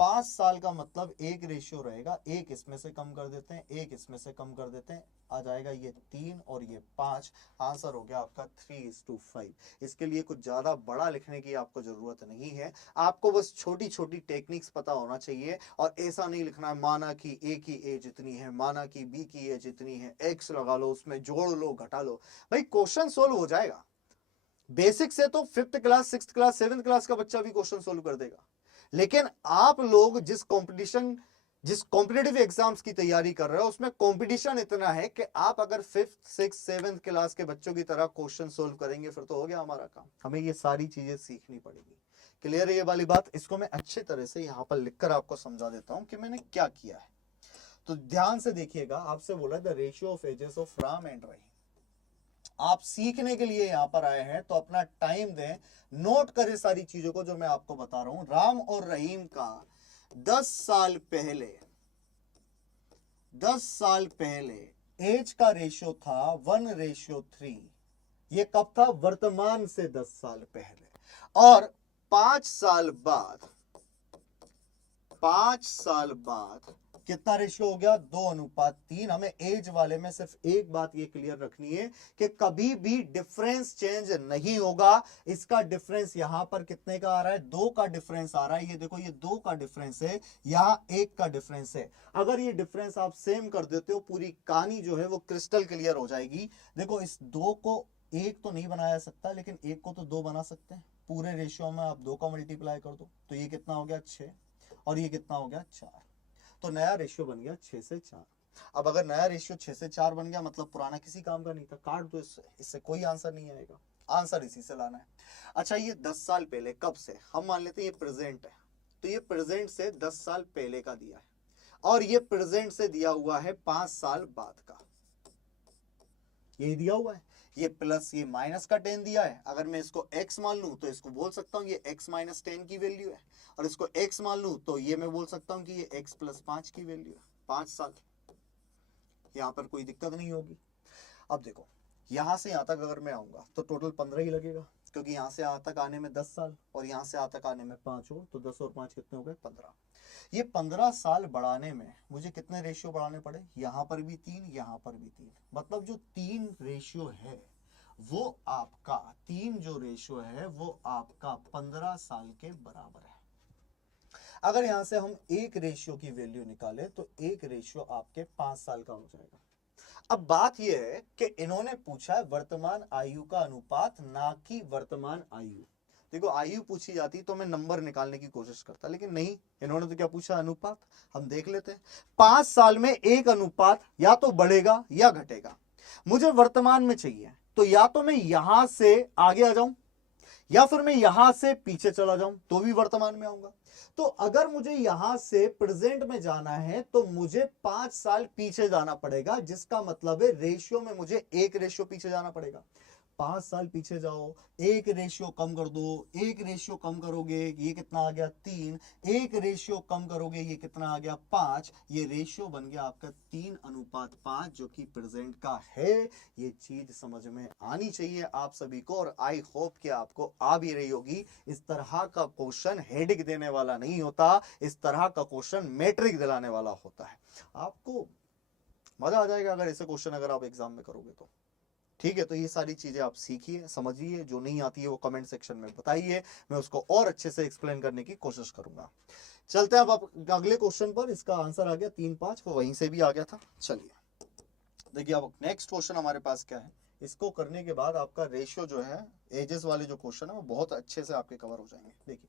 5 साल का मतलब 1 रेशियो रहेगा, 1 इसमें से कम कर देते हैं, 1 इसमें से कम कर देते हैं, आ जाएगा ये 3 और ये 5। आंसर हो गया आपका 3:5। इसके लिए कुछ ज्यादा बड़ा लिखने की आपको जरूरत नहीं है, आपको बस छोटी छोटी टेक्निक्स पता होना चाहिए। और ऐसा नहीं लिखना है माना कि ए की एज इतनी है, माना कि बी की एज इतनी है, एक्स लगा लो, उसमें जोड़ लो घटा लो। भाई क्वेश्चन सोल्व हो जाएगा। बेसिक से तो 5th class, 6th class, 7th class का बच्चा भी क्वेश्चन सोल्व कर देगा। लेकिन आप लोग जिस कॉम्पिटिटिव एग्जाम्स की तैयारी कर रहे हो उसमें कंपटीशन इतना है कि आप अगर 5th, 6th, 7th क्लास के बच्चों की तरह क्वेश्चन सोल्व करेंगे फिर तो हो गया हमारा काम। हमें ये सारी चीजें सीखनी पड़ेगी। क्लियर है ये वाली बात। इसको मैं अच्छे तरह से यहां पर लिखकर आपको समझा देता हूं कि मैंने क्या किया है। तो ध्यान से देखिएगा, आपसे बोला the ratio of ages of Ram and Rahim. आप सीखने के लिए यहां पर आए हैं तो अपना टाइम दें, नोट करें सारी चीजों को जो मैं आपको बता रहा हूं। राम और रहीम का 10 साल पहले, 10 साल पहले एज का रेशियो था 1:3। ये कब था, वर्तमान से 10 साल पहले। और 5 साल बाद, 5 साल बाद कितना रेशियो हो गया, 2:3। हमें एज वाले में सिर्फ एक बात ये क्लियर रखनी है कि कभी भी डिफरेंस चेंज नहीं होगा। इसका डिफरेंस यहां पर कितने का आ रहा है, 2 का डिफरेंस आ रहा है। ये देखो, ये 2 का डिफरेंस है, यहां 1 का डिफरेंस है। अगर ये डिफरेंस आप सेम कर देते हो पूरी कहानी जो है वो क्रिस्टल क्लियर हो जाएगी। देखो, इस 2 को 1 तो नहीं बनाया सकता, लेकिन 1 को तो 2 बना सकते हैं। पूरे रेशियो में आप 2 का मल्टीप्लाई कर दो तो ये कितना हो गया, 6, और ये कितना हो गया, 4। तो नया रेशियो बन गया 6 से 4। अब अगर नया रेशियो 6 से 4 बन गया मतलब पुराना किसी काम का नहीं था, काट दो इससे, इससे कोई आंसर नहीं आएगा। आंसर इसी से लाना है। अच्छा, ये 10 साल पहले कब से, हम मान लेते हैं ये प्रेजेंट है, तो ये प्रेजेंट से 10 साल पहले का दिया है, और ये प्रेजेंट से दिया हुआ है 5 साल बाद का। ये दिया हुआ है, ये प्लस ये माइनस का 10 दिया है। अगर मैं इसको x मान लूं तो इसको बोल सकता हूं ये x माइनस 10 की वैल्यू है, और इसको x मान लूं तो ये मैं बोल सकता हूं कि ये x प्लस 5 की वैल्यू है। 5 साल, यहां पर कोई दिक्कत नहीं होगी। अब देखो, यहां से यहां तक अगर मैं आऊंगा तो टोटल 15 ही लगेगा, क्योंकि यहां से यहां तक आने में 10 साल और यहां से यहां तक आने में 5 हो, तो 10 और 5 कितने हो गए, 15। ये 15 साल बढ़ाने में मुझे कितने रेशियो बढ़ाने पड़े, यहां पर भी 3, यहां पर भी 3। मतलब जो 3 रेशियो है वो आपका, 3 जो रेशियो है वो आपका 15 साल के बराबर है। अगर यहां से हम 1 रेशियो की वैल्यू निकाले तो 1 रेशियो आपके 5 साल का हो जाएगा। अब बात यह है कि इन्होंने पूछा है वर्तमान आयु का अनुपात, ना कि वर्तमान आयु। देखो, आयु पूछी जाती तो मैं नंबर निकालने की कोशिश करता, लेकिन नहीं, इन्होंने तो क्या पूछा, अनुपात। हम देख लेते हैं। 5 साल में एक अनुपात या तो बढ़ेगा या घटेगा। मुझे वर्तमान में चाहिए, तो या तो मैं यहां से आगे आ जाऊं या फिर मैं यहां से पीछे चला जाऊं तो भी वर्तमान में आऊंगा। तो अगर मुझे यहां से प्रेजेंट में जाना है तो मुझे 5 साल पीछे जाना पड़ेगा, जिसका मतलब है रेशियो में मुझे 1 रेशियो पीछे जाना पड़ेगा। 5 साल पीछे जाओ, 1 रेशियो कम कर दो, 1 रेशियो कम करोगे ये कितना आ गया, 3, 1 रेशियो कम करोगे ये कितना आ गया, 5। ये रेशियो बन गया आपका 3:5, जो कि प्रेजेंट का है। ये चीज समझ में आनी चाहिए आप सभी को, और आई होप कि आपको आ भी रही होगी। इस तरह का क्वेश्चन हेडिंग देने वाला नहीं होता, इस तरह का क्वेश्चन मैट्रिक दिलाने वाला होता है। आपको मजा आ जाएगा अगर ऐसे क्वेश्चन अगर आप एग्जाम में करोगे तो। ठीक है, तो ये सारी चीजें आप सीखिए, समझिए, जो नहीं आती है वो कमेंट सेक्शन में बताइए, मैं उसको और अच्छे से एक्सप्लेन करने की कोशिश करूंगा। चलते हैं अब आप अगले क्वेश्चन पर। इसका आंसर आ गया 3-5, वो वहीं से भी आ गया था। चलिए देखिए, अब नेक्स्ट क्वेश्चन हमारे पास क्या है। इसको करने के बाद आपका रेशियो जो है, एजेस वाले जो क्वेश्चन है वो बहुत अच्छे से आपके कवर हो जाएंगे। देखिए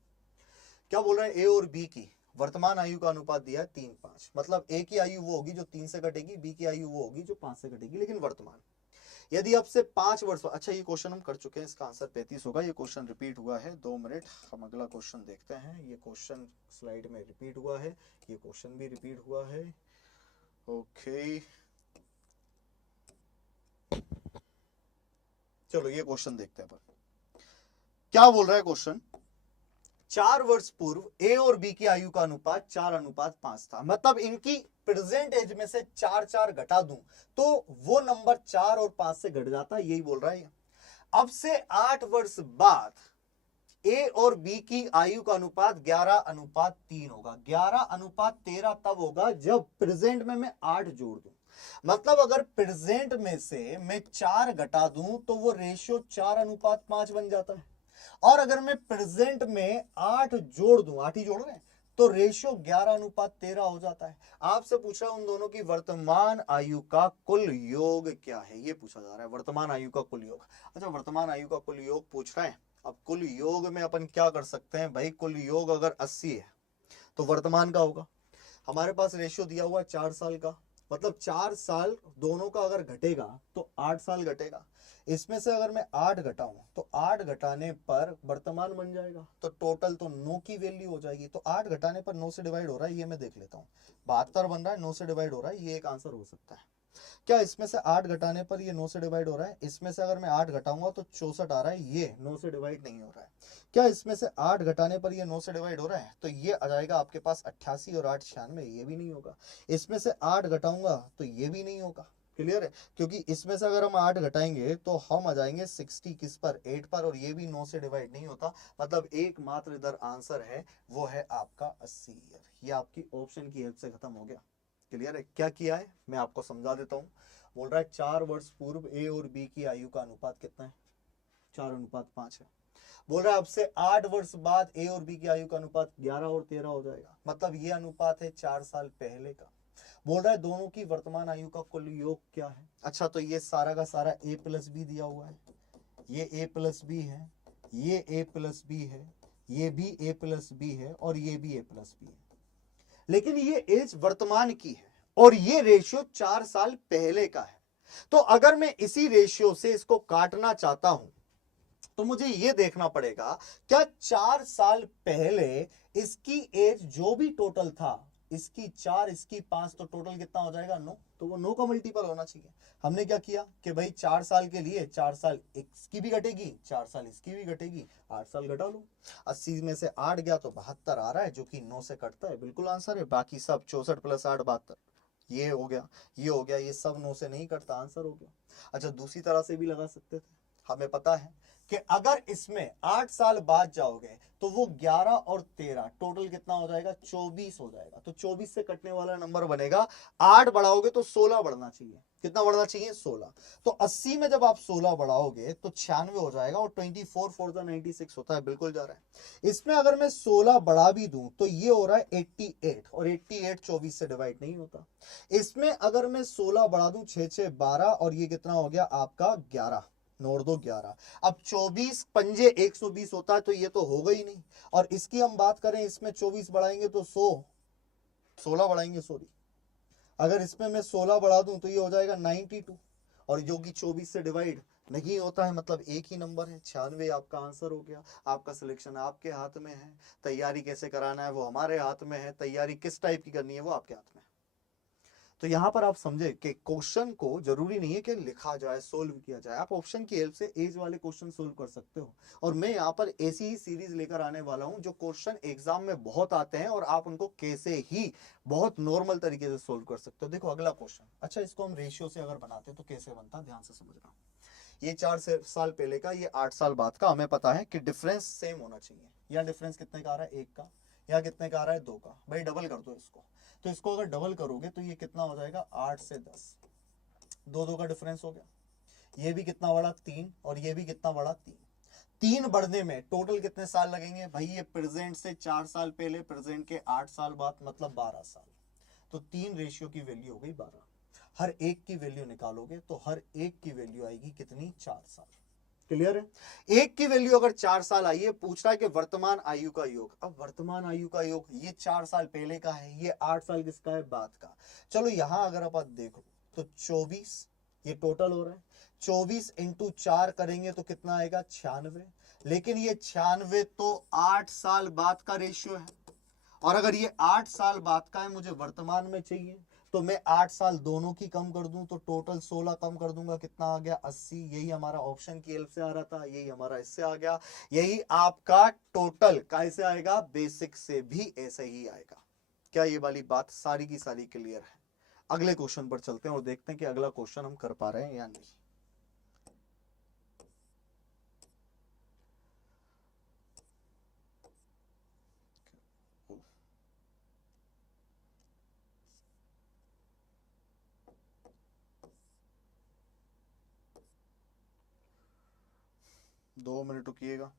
क्या बोल रहा है, ए और बी की वर्तमान आयु का अनुपात दिया है 3-5, मतलब ए की आयु वो होगी जो 3 से घटेगी, बी की आयु वो होगी जो 5 से घटेगी, लेकिन वर्तमान यदि आपसे 5 वर्ष। अच्छा ये क्वेश्चन हम कर चुके हैं, इसका आंसर 35 होगा। ये क्वेश्चन रिपीट हुआ है, 2 मिनट, हम अगला क्वेश्चन देखते हैं। ये क्वेश्चन स्लाइड में रिपीट हुआ है, ये क्वेश्चन भी रिपीट हुआ है। ओके चलो ये क्वेश्चन देखते हैं। क्या बोल रहा है क्वेश्चन, 4 वर्ष पूर्व ए और बी की आयु का अनुपात 4:5 था, मतलब इनकी प्रेजेंट एज में से 4 घटा दूं तो वो नंबर 4 और 5 से घट जाता है, यही बोल रहा है। अब से 8 वर्ष बाद ए और बी की आयु का अनुपात 11:3 होगा। 11:13 तब होगा जब प्रेजेंट में मैं 8 जोड़ दूं, मतलब अगर प्रेजेंट में से मैं 4 घटा दूं तो वो रेशियो 4:5 बन जाता है। और अगर मैं प्रेजेंट में 8 जोड़ दूं, 8 ही जोड़ रहे हैं, तो रेशियो 11:13 हो जाता है। आपसे पूछा उन दोनों की वर्तमान आयु का कुल योग क्या है, ये पूछा जा रहा है, वर्तमान आयु का कुल योग। अच्छा वर्तमान आयु का कुल योग पूछ रहे हैं। अब कुल योग में अपन क्या कर सकते हैं भाई, कुल योग अगर 80 है तो वर्तमान का होगा। हमारे पास रेशियो दिया हुआ है 4 साल का, मतलब 4 साल दोनों का अगर घटेगा तो 8 साल घटेगा। इसमें से अगर मैं 8 घटाऊं तो 8 घटाने पर वर्तमान बन जाएगा, तो टोटल तो 9 की वैल्यू हो जाएगी। तो 8 घटाने पर 9 से डिवाइड हो रहा है, ये मैं देख लेता हूँ। 72 बन रहा है, 9 से डिवाइड हो रहा है, ये एक आंसर हो सकता है। क्या इसमें से 8 घटाने पर ये 9 से डिवाइड हो रहा है, इसमें से अगर मैं 8 घटाऊंगा तो 64 आ रहा है, ये 9 से डिवाइड नहीं हो रहा है। क्या इसमें से 8 घटाने पर ये 9 से डिवाइड हो रहा है, तो ये आ जाएगा आपके पास 88 और 8 96, ये भी नहीं होगा। इसमें से 8 घटाऊंगा तो ये भी नहीं होगा। क्लियर है, क्योंकि इसमें से अगर हम 8 घटाएंगे तो हम आ जाएंगे 60 किस पर, 8 पर, और ये भी 9 से डिवाइड नहीं होता। मतलब एकमात्र इधर आंसर है वो है आपका 80 ईयर। ये आपकी ऑप्शन की हेल्प से खत्म हो गया। क्लियर है, क्या किया है मैं आपको समझा देता हूं। बोल रहा है 4 वर्ष पूर्व ए और बी की आयु का अनुपात कितना है, 4:5 है। बोल रहा है अब से 8 वर्ष बाद ए और बी की आयु का अनुपात 11 और 13 हो जाएगा, मतलब ये अनुपात है 4 साल पहले का। बोल रहा है दोनों की वर्तमान आयु का कुल योग क्या है। अच्छा तो ये सारा का सारा ए प्लस बी दिया हुआ है, ये ए प्लस बी है, ये ए प्लस बी है, ये भी ए प्लस बी है, और ये भी ए प्लस बी है। लेकिन ये एज वर्तमान की है और ये रेशियो 4 साल पहले का है। तो अगर मैं इसी रेशियो से इसको काटना चाहता हूं तो मुझे ये देखना पड़ेगा क्या 4 साल पहले इसकी एज जो भी टोटल था, इसकी 4 इसकी 5, तो टोटल कितना हो जाएगा 9, तो वो 9 का मल्टीपल होना चाहिए। हमने क्या किया कि भाई 4 साल के लिए 4 साल इसकी भी घटेगी, 4 साल इसकी भी घटेगी, 8 साल घटा लो। 80 में से 8 गया तो 72 आ रहा है, जो कि 9 से कटता है, बिल्कुल आंसर है। बाकी सब 64 + 8 72, ये हो गया, ये हो गया, ये सब 9 से नहीं कटता, आंसर हो गया। अच्छा दूसरी तरह से भी लगा सकते थे, हमें पता है कि अगर इसमें 8 साल बाद जाओगे तो वो 11 और 13 टोटल कितना हो जाएगा, 24 हो जाएगा। तो 24 से कटने वाला नंबर बनेगा, 8 बढ़ाओगे तो 16 बढ़ना चाहिए। कितना बढ़ना चाहिए, 16। तो 80 में जब आप 16 बढ़ाओगे तो 96 हो जाएगा, और 24 4 × 96 होता है, बिल्कुल जा रहा है। इसमें अगर मैं 16 बढ़ा भी दूं तो ये हो रहा है 88, और 88 24 से डिवाइड नहीं होता। इसमें अगर मैं 16 बढ़ा दूं, 6 6 12, और ये कितना हो गया आपका 11, नोट दो 11। अब 24 पंजे 120 होता है, तो ये तो होगा ही नहीं। और इसकी हम बात करें, इसमें 24 बढ़ाएंगे तो 100, 16 बढ़ाएंगे सॉरी, अगर इसमें मैं 16 बढ़ा दूं तो ये हो जाएगा 92, और जो कि 24 से डिवाइड नहीं होता है, मतलब एक ही नंबर है, 96 आपका आंसर हो गया। आपका सिलेक्शन आपके हाथ में है, तैयारी कैसे कराना है वो हमारे हाथ में है, तैयारी किस टाइप की करनी है वो आपके हाथ में है। तो यहां पर आप समझे कि क्वेश्चन को जरूरी नहीं है कि लिखा जाए, सोल्व किया जाए, आप ऑप्शन की हेल्प से एज वाले क्वेश्चन सोल्व कर सकते हो। और मैं यहाँ पर ऐसी ही सीरीज लेकर आने वाला हूं जो क्वेश्चन एग्जाम में बहुत आते हैं और आप उनको कैसे ही बहुत नॉर्मल तरीके से सोल्व कर सकते हो। देखो अगला क्वेश्चन, अच्छा इसको हम रेशियो से अगर बनाते तो कैसे बनता, ध्यान से समझना। ये 4 साल पहले का, ये 8 साल बाद का। हमें पता है कि डिफरेंस सेम होना चाहिए। या डिफरेंस कितने का आ रहा है, 1 का, या कितने का आ रहा है, 2 का। भाई डबल कर दो इसको, तो इसको अगर डबल करोगे तो ये कितना हो जाएगा, 8 से 10। दो दो का डिफरेंस हो गया, ये भी कितना बड़ा 3 और ये भी कितना बड़ा 3। 3 बढ़ने में टोटल कितने साल लगेंगे भाई, ये प्रेजेंट से 4 साल पहले, प्रेजेंट के 8 साल बाद, मतलब 12 साल। तो 3 रेशियो की वैल्यू हो गई 12। हर एक की वैल्यू निकालोगे तो हर एक की वैल्यू आएगी कितनी, 4 साल। क्लियर है? एक की वैल्यू अगर 4 साल आई है, पूछ रहा है कि वर्तमान आयु का योग। अब वर्तमान आयु का योग, ये 4 साल पहले का है, ये 8 साल किसका है, बाद का। चलो यहां अगर आप देखो तो 24 ये टोटल हो रहा है, 24 इंटू 4 करेंगे तो कितना आएगा, 96। लेकिन ये 96 तो 8 साल बाद का रेशियो है, और अगर ये 8 साल बाद का है, मुझे वर्तमान में चाहिए, तो मैं 8 साल दोनों की कम कर दूं तो टोटल 16 कम कर दूंगा, कितना आ गया, 80। यही हमारा ऑप्शन की हेल्प से आ रहा था, यही हमारा इससे आ गया। यही आपका टोटल कैसे आएगा, बेसिक से भी ऐसे ही आएगा। क्या ये वाली बात सारी की सारी क्लियर है? अगले क्वेश्चन पर चलते हैं और देखते हैं कि अगला क्वेश्चन हम कर पा रहे हैं या नहीं। दो मिनट रुकिएगा।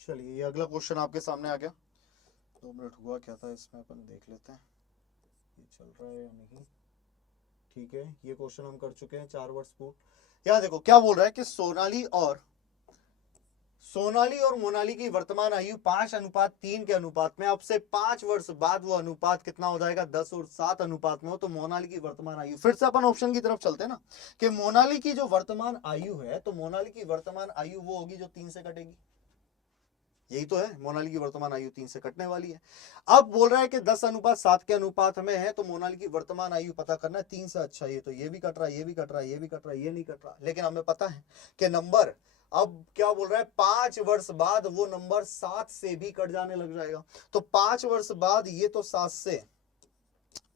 चलिए ये अगला क्वेश्चन आपके सामने आ गया। 2 मिनट हुआ क्या था इसमें, अपन देख लेते हैं ये चल रहा है या नहीं। ठीक है, ये क्वेश्चन हम कर चुके हैं, 4 वर्ष पूर्व। यहाँ देखो क्या बोल रहा है कि सोनाली और मोनाली की वर्तमान आयु 5:3 के अनुपात में, अब से 5 वर्ष बाद वो अनुपात कितना हो जाएगा, 10 और 7 अनुपात में हो, तो मोनाली की वर्तमान आयु, फिर से अपन ऑप्शन की तरफ चलते हैं ना, कि मोनाली की जो वर्तमान आयु है, तो मोनाली की वर्तमान आयु वो होगी जो 3 से कटेगी। यही तो है, मोनाली की वर्तमान आयु 3 से कटने वाली है। अब बोल रहा है कि 10:7 के अनुपात में है, तो मोनाली की वर्तमान आयु पता करना है 3 से। अच्छा ये तो ये भी कट रहा है, ये भी कट रहा है, ये भी कट रहा है, ये नहीं कट रहा, लेकिन हमें पता है कि नंबर, अब क्या बोल रहा है, 5 वर्ष बाद वो नंबर 7 से भी कट जाने लग जाएगा। तो 5 वर्ष बाद ये तो 7 से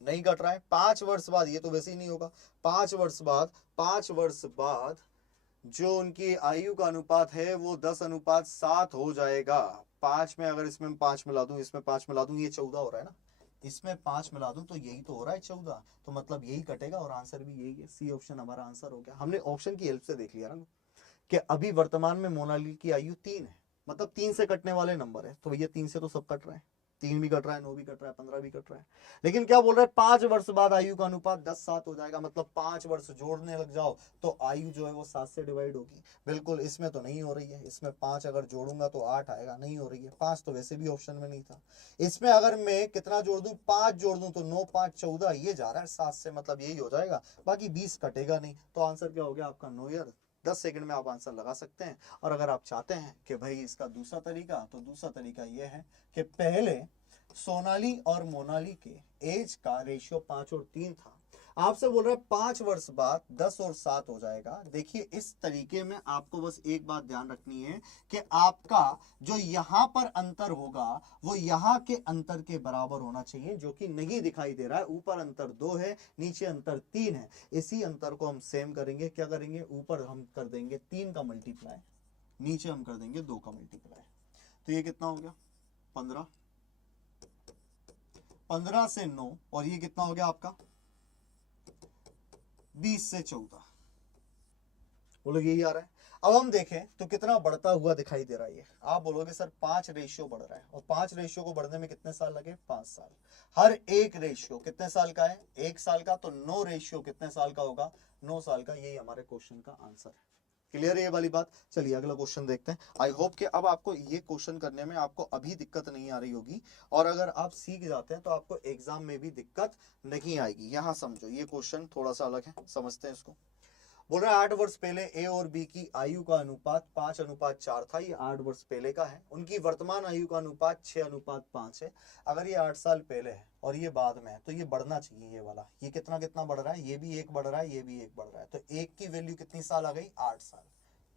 नहीं कट रहा है, 5 वर्ष बाद ये तो वैसे ही नहीं होगा, 5 वर्ष बाद जो उनकी आयु का अनुपात है वो 10:7 हो जाएगा। 5 में अगर इसमें 5 मिला दूं, इसमें 5 मिला दूं, ये 14 हो रहा है ना, इसमें 5 मिला दूं तो यही तो हो रहा है 14, तो मतलब यही कटेगा और आंसर भी यही है, सी ऑप्शन हमारा आंसर हो गया। हमने ऑप्शन की हेल्प से देख लिया ना कि अभी वर्तमान में मोनाली की आयु 3 है, मतलब 3 से कटने वाले नंबर है, तो भैया 3 से तो सब कट रहा है, 3 भी कट रहा है, 9 भी कट रहा है, 15 भी कट रहा है। लेकिन क्या बोल रहा है, 5 वर्ष बाद आयु का अनुपात 10:7 हो जाएगा, मतलब 5 वर्ष जोड़ने लग जाओ तो आयु जो है वो 7 से डिवाइड होगी। बिल्कुल इसमें तो नहीं हो रही है, इसमें 5 अगर जोड़ूंगा तो 8 आएगा, नहीं हो रही है, 5 तो वैसे भी ऑप्शन में नहीं था। इसमें अगर मैं कितना जोड़ दूं, 5 जोड़ दूं, तो 9 5 14, ये जा रहा है 7 से, मतलब यही हो जाएगा, बाकी 20 कटेगा नहीं। तो आंसर क्या हो गया आपका, 9 ईयर। 10 सेकंड में आप आंसर लगा सकते हैं। और अगर आप चाहते हैं कि भाई इसका दूसरा तरीका, तो दूसरा तरीका यह है कि पहले सोनाली और मोनाली के एज का रेशियो 5 और 3 था, आपसे बोल रहा है 5 वर्ष बाद 10 और 7 हो जाएगा। देखिए इस तरीके में आपको बस एक बात ध्यान रखनी है कि आपका जो यहां पर अंतर होगा वो यहां के अंतर के बराबर होना चाहिए, जो कि नहीं दिखाई दे रहा है। ऊपर अंतर 2 है, नीचे अंतर 3 है। इसी अंतर को हम सेम करेंगे, क्या करेंगे, ऊपर हम कर देंगे 3 का मल्टीप्लाई, नीचे हम कर देंगे 2 का मल्टीप्लाई। तो ये कितना हो गया, 15, 15 से 9, और ये कितना हो गया आपका 20 से 14। बोलो यही आ रहा है। अब हम देखें तो कितना बढ़ता हुआ दिखाई दे रहा है ये। आप बोलोगे सर 5 रेशियो बढ़ रहा है, और 5 रेशियो को बढ़ने में कितने साल लगे, 5 साल। हर एक रेशियो कितने साल का है, 1 साल का, तो 9 रेशियो कितने साल का होगा, 9 साल का। यही हमारे क्वेश्चन का आंसर है। क्लियर है ये वाली बात। चलिए अगला क्वेश्चन देखते हैं। आई होप कि अब आपको ये क्वेश्चन करने में आपको अभी दिक्कत नहीं आ रही होगी, और अगर आप सीख जाते हैं तो आपको एग्जाम में भी दिक्कत नहीं आएगी। यहां समझो, ये क्वेश्चन थोड़ा सा अलग है, समझते हैं इसको। बोल रहा है 8 वर्ष पहले ए और बी की आयु का अनुपात 5:4 था, ये 8 वर्ष पहले का है। उनकी वर्तमान आयु का अनुपात 6:5 है। अगर ये 8 साल पहले है और ये बाद में है, तो ये बढ़ना चाहिए, ये वाला, ये कितना कितना बढ़ रहा है, ये भी 1 बढ़ रहा है, ये भी 1 बढ़ रहा है, तो 1 की वैल्यू कितनी साल आ गई, 8 साल।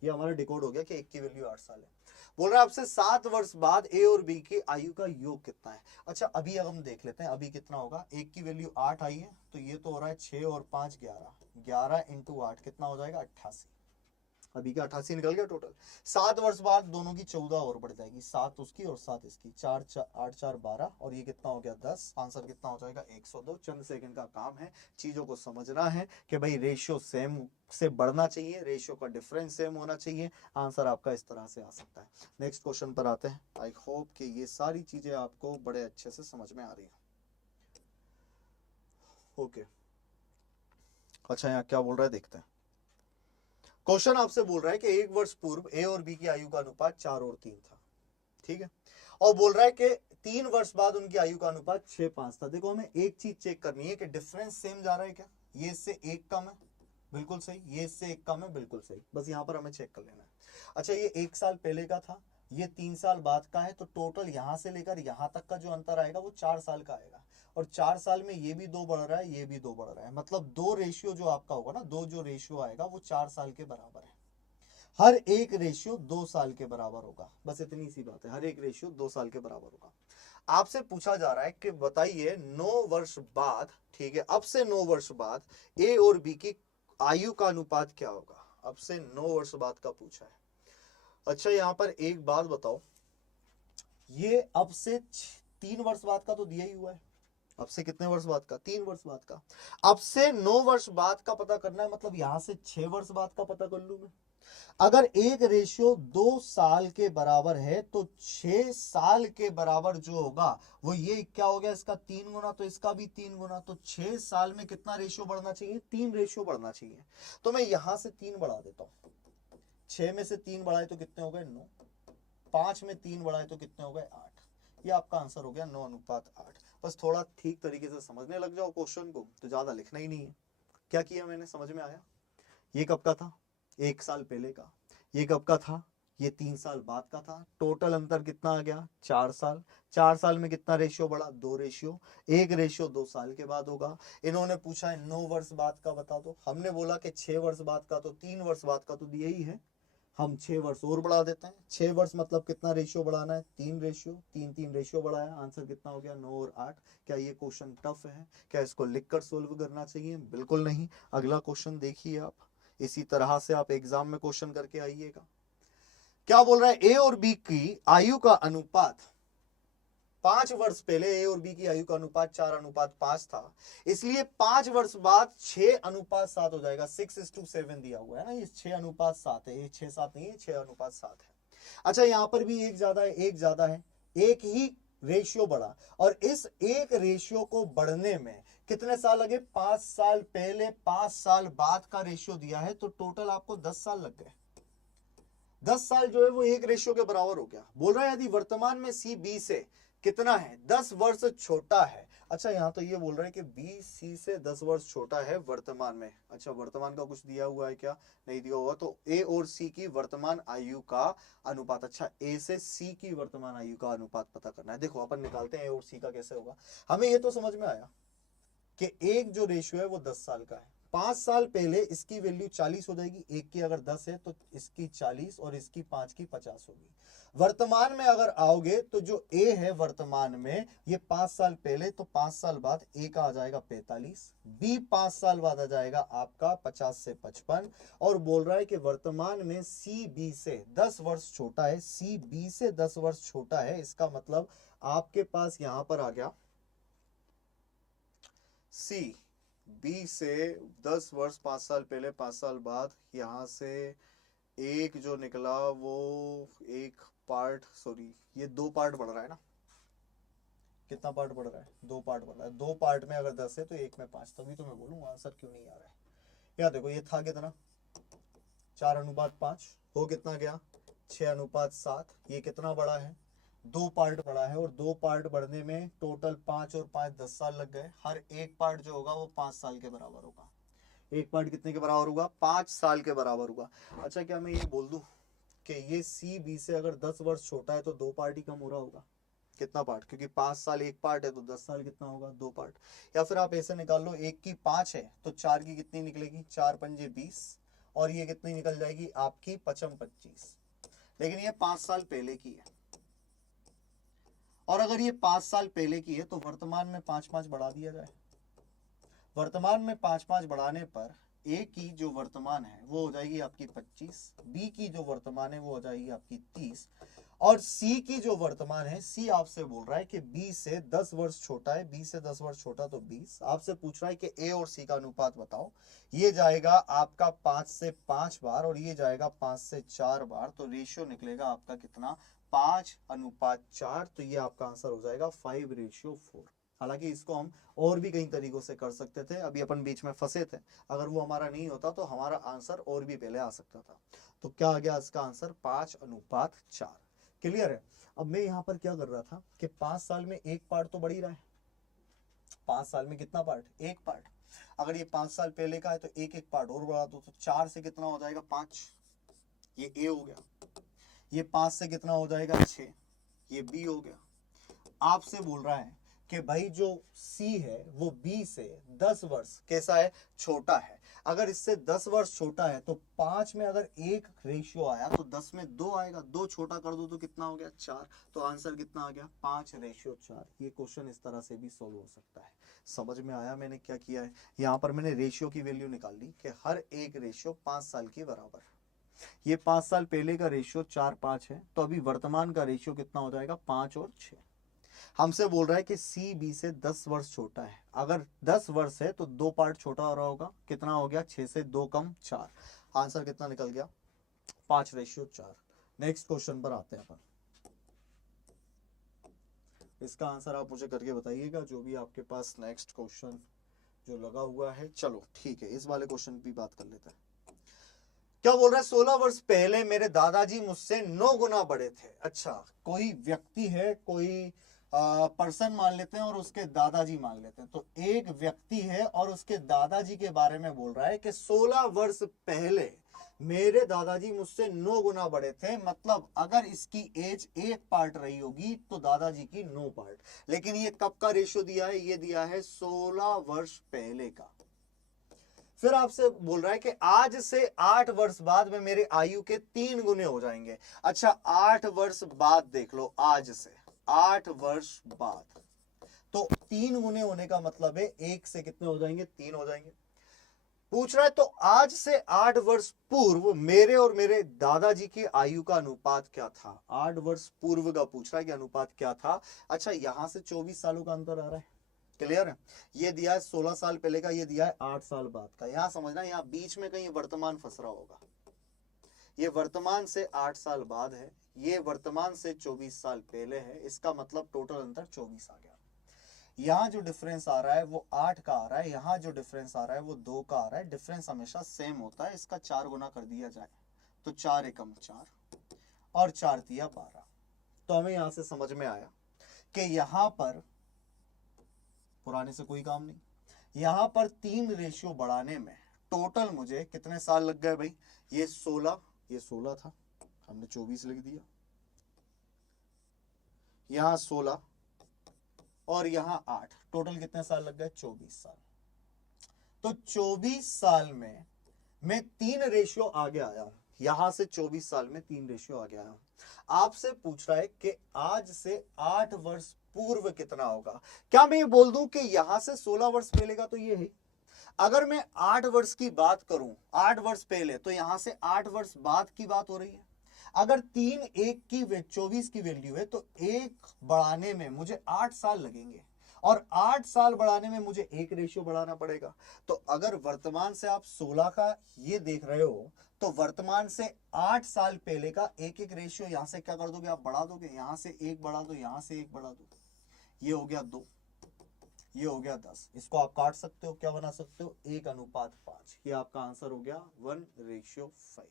ये हमारा डिकोड हो गया कि एक की वैल्यू 8 साल है। बोल रहा है आपसे 7 वर्ष बाद ए और बी की आयु का योग कितना है। अच्छा अभी अब हम देख लेते हैं अभी कितना होगा। एक की वैल्यू 8 आई है तो ये तो हो रहा है 6 और 5 11, 11 इंटू 8 कितना हो जाएगा 88। अभी का 88 निकल गया टोटल। 7 वर्ष बाद दोनों की 14 और बढ़ जाएगी, 7 उसकी और 7 इसकी, 4 8 4 12 और ये कितना हो गया 10। आंसर कितना हो जाएगा 102। चंद सेकंड का काम है, चीजों को समझना है कि भाई रेशियो सेम से बढ़ना चाहिए, रेशियो का डिफरेंस सेम होना चाहिए। आंसर आपका इस तरह से आ सकता है। नेक्स्ट क्वेश्चन पर आते हैं। आई होप कि ये सारी चीजें आपको बड़े अच्छे से समझ में आ रही है। ओके अच्छा यहाँ क्या बोल रहा है देखते हैं। क्वेश्चन आपसे बोल रहा है कि 1 वर्ष पूर्व ए और बी की आयु का अनुपात 4 और 3 था, ठीक है, और बोल रहा है कि 3 वर्ष बाद उनकी आयु का अनुपात 6 5 था। देखो हमें एक चीज चेक करनी है कि डिफरेंस सेम जा रहा है क्या। ये इससे एक कम है, बिल्कुल सही, ये इससे एक कम है, बिल्कुल सही, बस यहाँ पर हमें चेक कर लेना है। अच्छा ये 1 साल पहले का था, ये 3 साल बाद का है, तो टोटल यहां से लेकर यहां तक का जो अंतर आएगा वो 4 साल का आएगा। और 4 साल में ये भी 2 बढ़ रहा है, ये भी 2 बढ़ रहा है, मतलब 2 रेशियो जो आपका होगा ना, 2 जो रेशियो आएगा वो 4 साल के बराबर है। हर एक रेशियो 2 साल के बराबर होगा, बस इतनी सी बात है, हर एक रेशियो 2 साल के बराबर होगा। आपसे पूछा जा रहा है कि बताइए 9 वर्ष बाद, ठीक है, अब से 9 वर्ष बाद ए और बी की आयु का अनुपात क्या होगा। अब से 9 वर्ष बाद का पूछा है। अच्छा यहाँ पर एक बात बताओ, ये अब से 3 वर्ष बाद का तो दिया ही हुआ है। अब से कितने वर्ष बाद का, 3 वर्ष बाद का। अब से 9 वर्ष बाद का पता करना है, मतलब यहां से 6 वर्ष बाद का पता कर लूं मैं। अगर एक रेशियो 2 साल के बराबर है तो 6 साल के बराबर जो होगा वो ये क्या हो गया, इसका 3 गुना, तो इसका भी 3 गुना, तो 6 साल में कितना रेशियो बढ़ना चाहिए, 3 रेशियो बढ़ना चाहिए। तो मैं यहां से 3 बढ़ा देता हूं, 6 में से 3 बढ़ाए तो कितने हो गए 9, 5 में 3 बढ़ाए तो कितने हो गए 8। ये आपका आंसर हो गया 9:8। बस थोड़ा ठीक तरीके से समझने लग जाओ क्वेश्चन को, तो ज्यादा लिखना ही नहीं है। क्या किया मैंने, समझ में आया। ये कब का था, 1 साल पहले का। ये कब का था, ये 3 साल बाद का था। टोटल अंतर कितना आ गया 4 साल। 4 साल में कितना रेशियो बढ़ा, 2 रेशियो। एक रेशियो 2 साल के बाद होगा। इन्होंने पूछा है 9 वर्ष बाद का बता दो, हमने बोला कि 6 वर्ष बाद का, तो 3 वर्ष बाद का तो दिया ही है, हम 6 वर्ष और बढ़ा देते हैं। 6 वर्ष मतलब कितना रेशियो बढ़ाना है, 3 रेशियो, 3 3 रेशियो बढ़ाया, आंसर कितना हो गया 9 और 8। क्या ये क्वेश्चन टफ है, क्या इसको लिखकर सोल्व करना चाहिए, बिल्कुल नहीं। अगला क्वेश्चन देखिए आप, इसी तरह से आप एग्जाम में क्वेश्चन करके आइएगा। क्या बोल रहा है, ए और बी की आयु का अनुपात 5 वर्ष पहले ए और बी की आयु का अनुपात 4:5 था, इसलिए 5 वर्ष बाद 6:7 हो जाएगा। 6:7 दिया हुआ है ना, ये 6:7 है, ये 6:7 नहीं है, 6:7 है। अच्छा यहां पर भी एक ज्यादा है, एक ज्यादा है, एक ही रेशियो बढ़ा, और इस एक रेशियो को बढ़ने में कितने साल लगे, 5 साल पहले 5 साल बाद का रेशियो दिया है, तो टोटल आपको 10 साल लग गए। 10 साल जो है वो एक रेशियो के बराबर हो गया। बोल रहा है यदि वर्तमान में सी बी से कितना है, 10 वर्ष छोटा है। अच्छा यहाँ तो ये बोल रहा है कि बी सी से 10 वर्ष छोटा है वर्तमान में। अच्छा वर्तमान का कुछ दिया हुआ है क्या, नहीं दिया हुआ, तो ए और सी की वर्तमान आयु का अनुपात। अच्छा ए से सी की वर्तमान आयु का अनुपात पता करना है। देखो अपन निकालते हैं ए और सी का कैसे होगा। हमें ये तो समझ में आया कि एक जो रेशियो है वो 10 साल का है। 5 साल पहले इसकी वैल्यू 40 हो जाएगी, एक की अगर 10 है तो इसकी 40 और इसकी 5 की 50 होगी। वर्तमान में अगर आओगे तो जो ए है वर्तमान में, ये 5 साल पहले, तो 5 साल बाद ए का आ जाएगा 45, बी 5 साल बाद आ जाएगा आपका 50 से 55, और बोल रहा है कि वर्तमान में सी बी से 10 वर्ष छोटा है, सी बी से 10 वर्ष छोटा है। इसका मतलब आपके पास यहां पर आ गया सी बी से 10 वर्ष, 5 साल पहले 5 साल बाद, यहां से एक जो निकला वो एक पार्ट, सॉरी ये 2 पार्ट बढ़ रहा है ना, कितना पार्ट बढ़ रहा है, 2 पार्ट बढ़ रहा है। 2 पार्ट में अगर 10 है तो एक में 5, तभी तो मैं बोलूँ आंसर क्यों नहीं आ रहा है। यार देखो ये था कितना, 4:5 हो कितना गया 6:7। ये कितना बड़ा है, 2 पार्ट बड़ा है, और 2 पार्ट बढ़ने में टोटल 5 और 5 10 साल लग गए। हर एक पार्ट जो होगा वो 5 साल के बराबर होगा। एक पार्ट कितने के बराबर होगा, 5 साल के बराबर होगा। अच्छा क्या मैं ये बोल दूं कि ये सी बी से अगर 10 वर्ष छोटा है तो 2 पार्ट ही कम हो रहा होगा। कितना पार्ट, क्योंकि 5 साल एक पार्ट है तो 10 साल कितना होगा 2 पार्ट। या फिर आप ऐसे निकाल लो, एक की 5 है तो 4 की कितनी निकलेगी, 4 पंजे 20, और ये कितनी निकल जाएगी आपकी 55-25। लेकिन ये 5 साल पहले की है, और अगर ये 5 साल पहले की है तो वर्तमान में 5-5 बढ़ा दिया जाए। वर्तमान में 5-5 बढ़ाने पर ए की जो वर्तमान है वो हो जाएगी आपकी 25, बी की जो वर्तमान है वो हो जाएगी आपकी 30, और सी की जो वर्तमान है, सी आपसे बोल रहा है कि बी से 10 वर्ष छोटा है, बी से 10 वर्ष छोटा तो 20। आपसे पूछ रहा है कि ए और सी का अनुपात बताओ। ये जाएगा आपका 5 से 5 बार और ये जाएगा 5 से 4 बार, तो रेशियो निकलेगा आपका कितना 5:4। तो ये आपका आंसर हो जाएगा 5:4। हालांकि इसको हम और भी कई तरीकों से कर सकते थे, अभी अपन बीच में फंसे थे, अगर वो हमारा नहीं होता तो हमारा आंसर और भी पहले आ सकता था। तो क्या आ गया इसका आंसर 5:4। क्लियर है। अब मैं यहाँ पर क्या कर रहा था कि 5 साल में एक पार्ट तो बढ़ ही रहा है। 5 साल में कितना पार्ट, एक पार्ट। अगर ये 5 साल पहले का है तो एक एक पार्ट और बढ़ा दो, तो 4 से कितना हो जाएगा 5, ये ए हो गया। ये 5 से कितना हो जाएगा 6, ये बी हो गया। आपसे बोल रहा है कि भाई जो सी है वो बी से 10 वर्ष कैसा है, छोटा है। अगर इससे 10 वर्ष छोटा है तो 5 में अगर एक रेशियो आया तो 10 में 2 आएगा, 2 छोटा कर दो तो कितना हो गया 4। तो आंसर कितना आ गया 5:4। ये क्वेश्चन इस तरह से भी सोल्व हो सकता है। समझ में आया मैंने क्या किया है। यहाँ पर मैंने रेशियो की वैल्यू निकाल ली कि हर एक रेशियो 5 साल के बराबर। ये 5 साल पहले का रेशियो 4:5 है, तो अभी वर्तमान का रेशियो कितना हो जाएगा 5 और 6। हमसे बोल रहा है कि सी बी से 10 वर्ष छोटा है। अगर 10 वर्ष है तो 2 पार्ट छोटा हो रहा होगा, कितना हो गया 6 से 2 कम 4। आंसर कितना निकल गया 5:4। नेक्स्ट क्वेश्चन पर आते हैं अपन। इसका आंसर आप मुझे करके बताइएगा, जो भी आपके पास नेक्स्ट क्वेश्चन जो लगा हुआ है। चलो ठीक है, इस वाले क्वेश्चन की बात कर लेते हैं। क्या बोल रहा है 16 वर्ष पहले मेरे दादाजी मुझसे 9 गुना बड़े थे। अच्छा, कोई व्यक्ति है, कोई पर्सन मान लेते हैं और उसके दादाजी मान लेते हैं। तो एक व्यक्ति है और उसके दादाजी के बारे में बोल रहा है कि 16 वर्ष पहले मेरे दादाजी मुझसे 9 गुना बड़े थे। मतलब अगर इसकी एज 1 पार्ट रही होगी तो दादाजी की 9 पार्ट। लेकिन ये कब का रेशियो दिया है, ये दिया है 16 वर्ष पहले का। फिर आपसे बोल रहा है कि आज से 8 वर्ष बाद में मेरे आयु के 3 गुने हो जाएंगे। अच्छा, 8 वर्ष बाद देख लो, आज से 8 वर्ष बाद, तो 3 गुने होने का मतलब है 1 से कितने हो जाएंगे 3 हो जाएंगे। पूछ रहा है तो आज से 8 वर्ष पूर्व मेरे और मेरे दादाजी की आयु का अनुपात क्या था। 8 वर्ष पूर्व का पूछ रहा है कि अनुपात क्या था। अच्छा, यहां से 24 सालों का अंतर आ रहा है। क्लियर है। ये दिया है 16 साल पहले का, ये दिया है 8 साल बाद का। यहां समझना, यहां बीच में कहीं वर्तमान फंस रहा होगा। ये वर्तमान से 8 साल बाद है, ये वर्तमान से 24 साल पहले है। इसका मतलब टोटल अंतर 24 आ गया। यहाँ जो डिफरेंस आ रहा है वो 8 का आ रहा है, यहाँ जो डिफरेंस आ रहा है वो 2 का आ रहा है। डिफरेंस हमेशा सेम होता है। इसका 4 गुना कर दिया जाए तो 4 एकम 4 और 4 तिया 12। तो हमें यहां से समझ में आया कि यहां पर पुराने से कोई काम नहीं। यहां पर 3 रेशियो बढ़ाने में टोटल मुझे कितने साल लग गए भाई। ये 16 था, हमने 24 लिख दिया। यहां 16 और यहां 8, टोटल कितने साल लग गए 24 साल। तो 24 साल में मैं 3 रेशियो आगे आया हूं। यहां से 24 साल में 3 रेशियो आगे आया हूं। आपसे पूछ रहा है कि आज से 8 वर्ष पूर्व कितना होगा। क्या मैं ये बोल दूं कि यहां से 16 वर्ष पहले का तो ये है। अगर मैं 8 वर्ष की बात करूं 8 वर्ष पहले, तो यहां से 8 वर्ष बाद की बात हो रही है। अगर 3 1 की 24 की वैल्यू है तो 1 बढ़ाने में मुझे 8 साल लगेंगे, और 8 साल बढ़ाने में मुझे 1 रेशियो बढ़ाना पड़ेगा। तो अगर वर्तमान से आप 16 का ये देख रहे हो तो वर्तमान से 8 साल पहले का 1 रेशियो यहां से क्या कर दोगे आप, बढ़ा दोगे। यहां से 1 बढ़ा दो, यहां से 1 बढ़ा दो, ये हो गया 2, ये हो गया 10। इसको आप काट सकते हो, क्या बना सकते हो 1:5। ये आपका आंसर हो गया 1:5।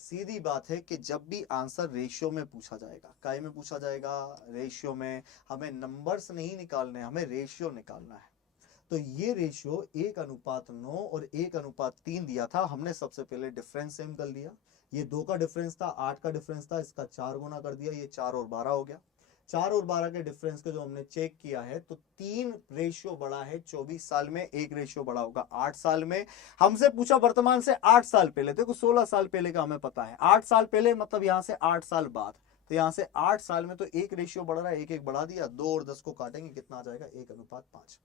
सीधी बात है कि जब भी आंसर रेशियो में पूछा जाएगा, काय में पूछा जाएगा, रेशियो में, हमें नंबर्स नहीं निकालने, हमें रेशियो निकालना है। तो ये रेशियो 1:9 और 1:3 दिया था। हमने सबसे पहले डिफरेंस सेम कर लिया। ये 2 का डिफरेंस था, 8 का डिफरेंस था, इसका 4 गुना कर दिया, ये 4 और 12 हो गया। 4 और 12 के डिफरेंस का जो हमने चेक किया है तो 3 रेशियो बड़ा है 24 साल में, 1 रेशियो बड़ा होगा 8 साल में। हमसे पूछा वर्तमान से 8 साल पहले, देखो 16 साल पहले का हमें पता है, 8 साल पहले मतलब यहां से 8 साल बाद, तो यहां से 8 साल में तो 1 रेशियो बढ़ रहा है, 1 1 बढ़ा दिया, 2 और 10 को काटेंगे कितना आ जाएगा 1:5।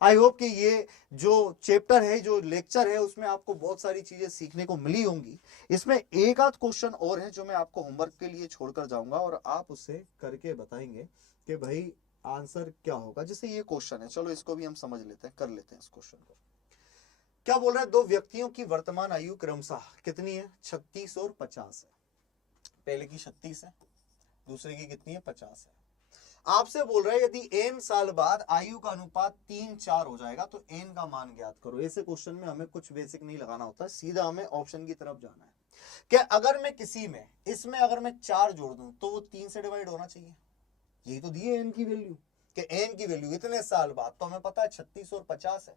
आई होप कि ये जो चैप्टर है, जो लेक्चर है, उसमें आपको बहुत सारी चीजें सीखने को मिली होंगी। इसमें एक आध क्वेश्चन और है जो मैं आपको होमवर्क के लिए छोड़कर जाऊंगा और आप उसे करके बताएंगे कि भाई आंसर क्या होगा। जैसे ये क्वेश्चन है, चलो इसको भी हम समझ लेते हैं, कर लेते हैं इस क्वेश्चन को। क्या बोल रहा है, दो व्यक्तियों की वर्तमान आयु क्रमशः कितनी है, 36 और 50 है। पहले की 36 है, दूसरे की कितनी है, 50 है। आपसे बोल रहा है यदि n साल बाद आयु का अनुपात 3:4 हो जाएगा तो n का मान ज्ञात करो। ऐसे क्वेश्चन में हमें कुछ बेसिक नहीं लगाना होता, सीधा हमें ऑप्शन की तरफ जाना है कि अगर मैं किसी में, इसमें अगर मैं 4 जोड़ दूं तो वो 3 से डिवाइड होना चाहिए। यही तो दी है n की वैल्यू, कि n की वैल्यू इतने साल बाद, तो हमें पता है 36 और 50 है।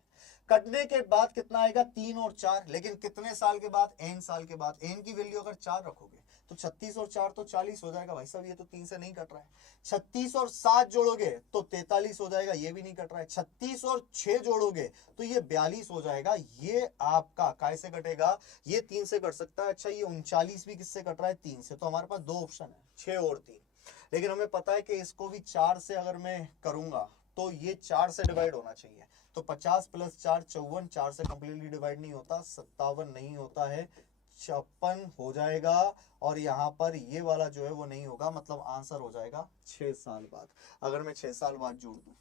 कटने के बाद कितना आएगा, 3 और 4, लेकिन कितने साल के बाद, n साल के बाद। n की वैल्यू अगर 4 रखोगे तो 36 और 4 तो 40 हो जाएगा भाई साहब, ये तो 3 से नहीं कट रहा है। 36 और 7 जोड़ोगे तो 43 हो जाएगा, ये भी नहीं कट रहा है। 36 और 6 जोड़ोगे तो ये 42 हो जाएगा, ये आपका काय से कटेगा, ये 3 से कट सकता है। अच्छा, ये 39 भी किससे कट रहा है, 3 से। तो हमारे पास 2 ऑप्शन है, 6 और 3। लेकिन हमें पता है कि इसको भी 4 से अगर मैं करूंगा तो ये 4 से डिवाइड होना चाहिए। तो 50 + 4 54, 4 से कंप्लीटली डिवाइड नहीं होता, 57 नहीं होता है, 56 हो जाएगा। और यहाँ पर ये वाला जो है वो नहीं होगा, मतलब आंसर हो जाएगा 6 साल बाद। अगर मैं 6 साल बाद जोड़ दूं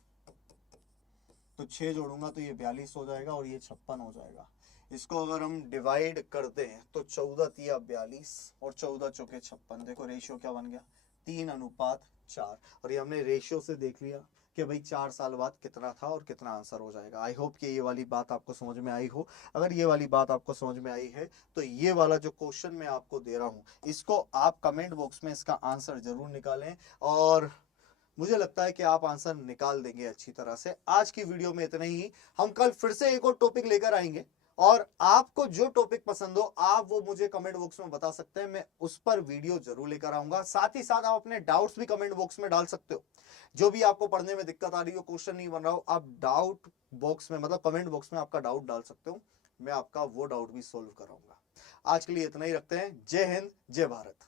तो 6 जोड़ूंगा तो ये 42 हो जाएगा और ये 56 हो जाएगा। इसको अगर हम डिवाइड करते हैं तो 14 तिया 42 और 14 चौके 56। देखो रेशियो क्या बन गया, 3:4। और ये हमने रेशियो से देख लिया कि भाई 4 साल बाद कितना था और कितना आंसर हो जाएगा। आई होप कि ये वाली बात आपको समझ में आई हो। अगर ये वाली बात आपको समझ में आई है तो ये वाला जो क्वेश्चन मैं आपको दे रहा हूँ, इसको आप कमेंट बॉक्स में इसका आंसर जरूर निकालें और मुझे लगता है कि आप आंसर निकाल देंगे अच्छी तरह से। आज की वीडियो में इतना ही। हम कल फिर से एक और टॉपिक लेकर आएंगे और आपको जो टॉपिक पसंद हो आप वो मुझे कमेंट बॉक्स में बता सकते हैं, मैं उस पर वीडियो जरूर लेकर आऊंगा। साथ ही साथ आप अपने डाउट्स भी कमेंट बॉक्स में डाल सकते हो। जो भी आपको पढ़ने में दिक्कत आ रही हो, क्वेश्चन नहीं बन रहा हो, आप डाउट बॉक्स में, मतलब कमेंट बॉक्स में आपका डाउट डाल सकते हो, मैं आपका वो डाउट भी सोल्व कराऊंगा। आज के लिए इतना ही रखते हैं। जय हिंद, जय भारत।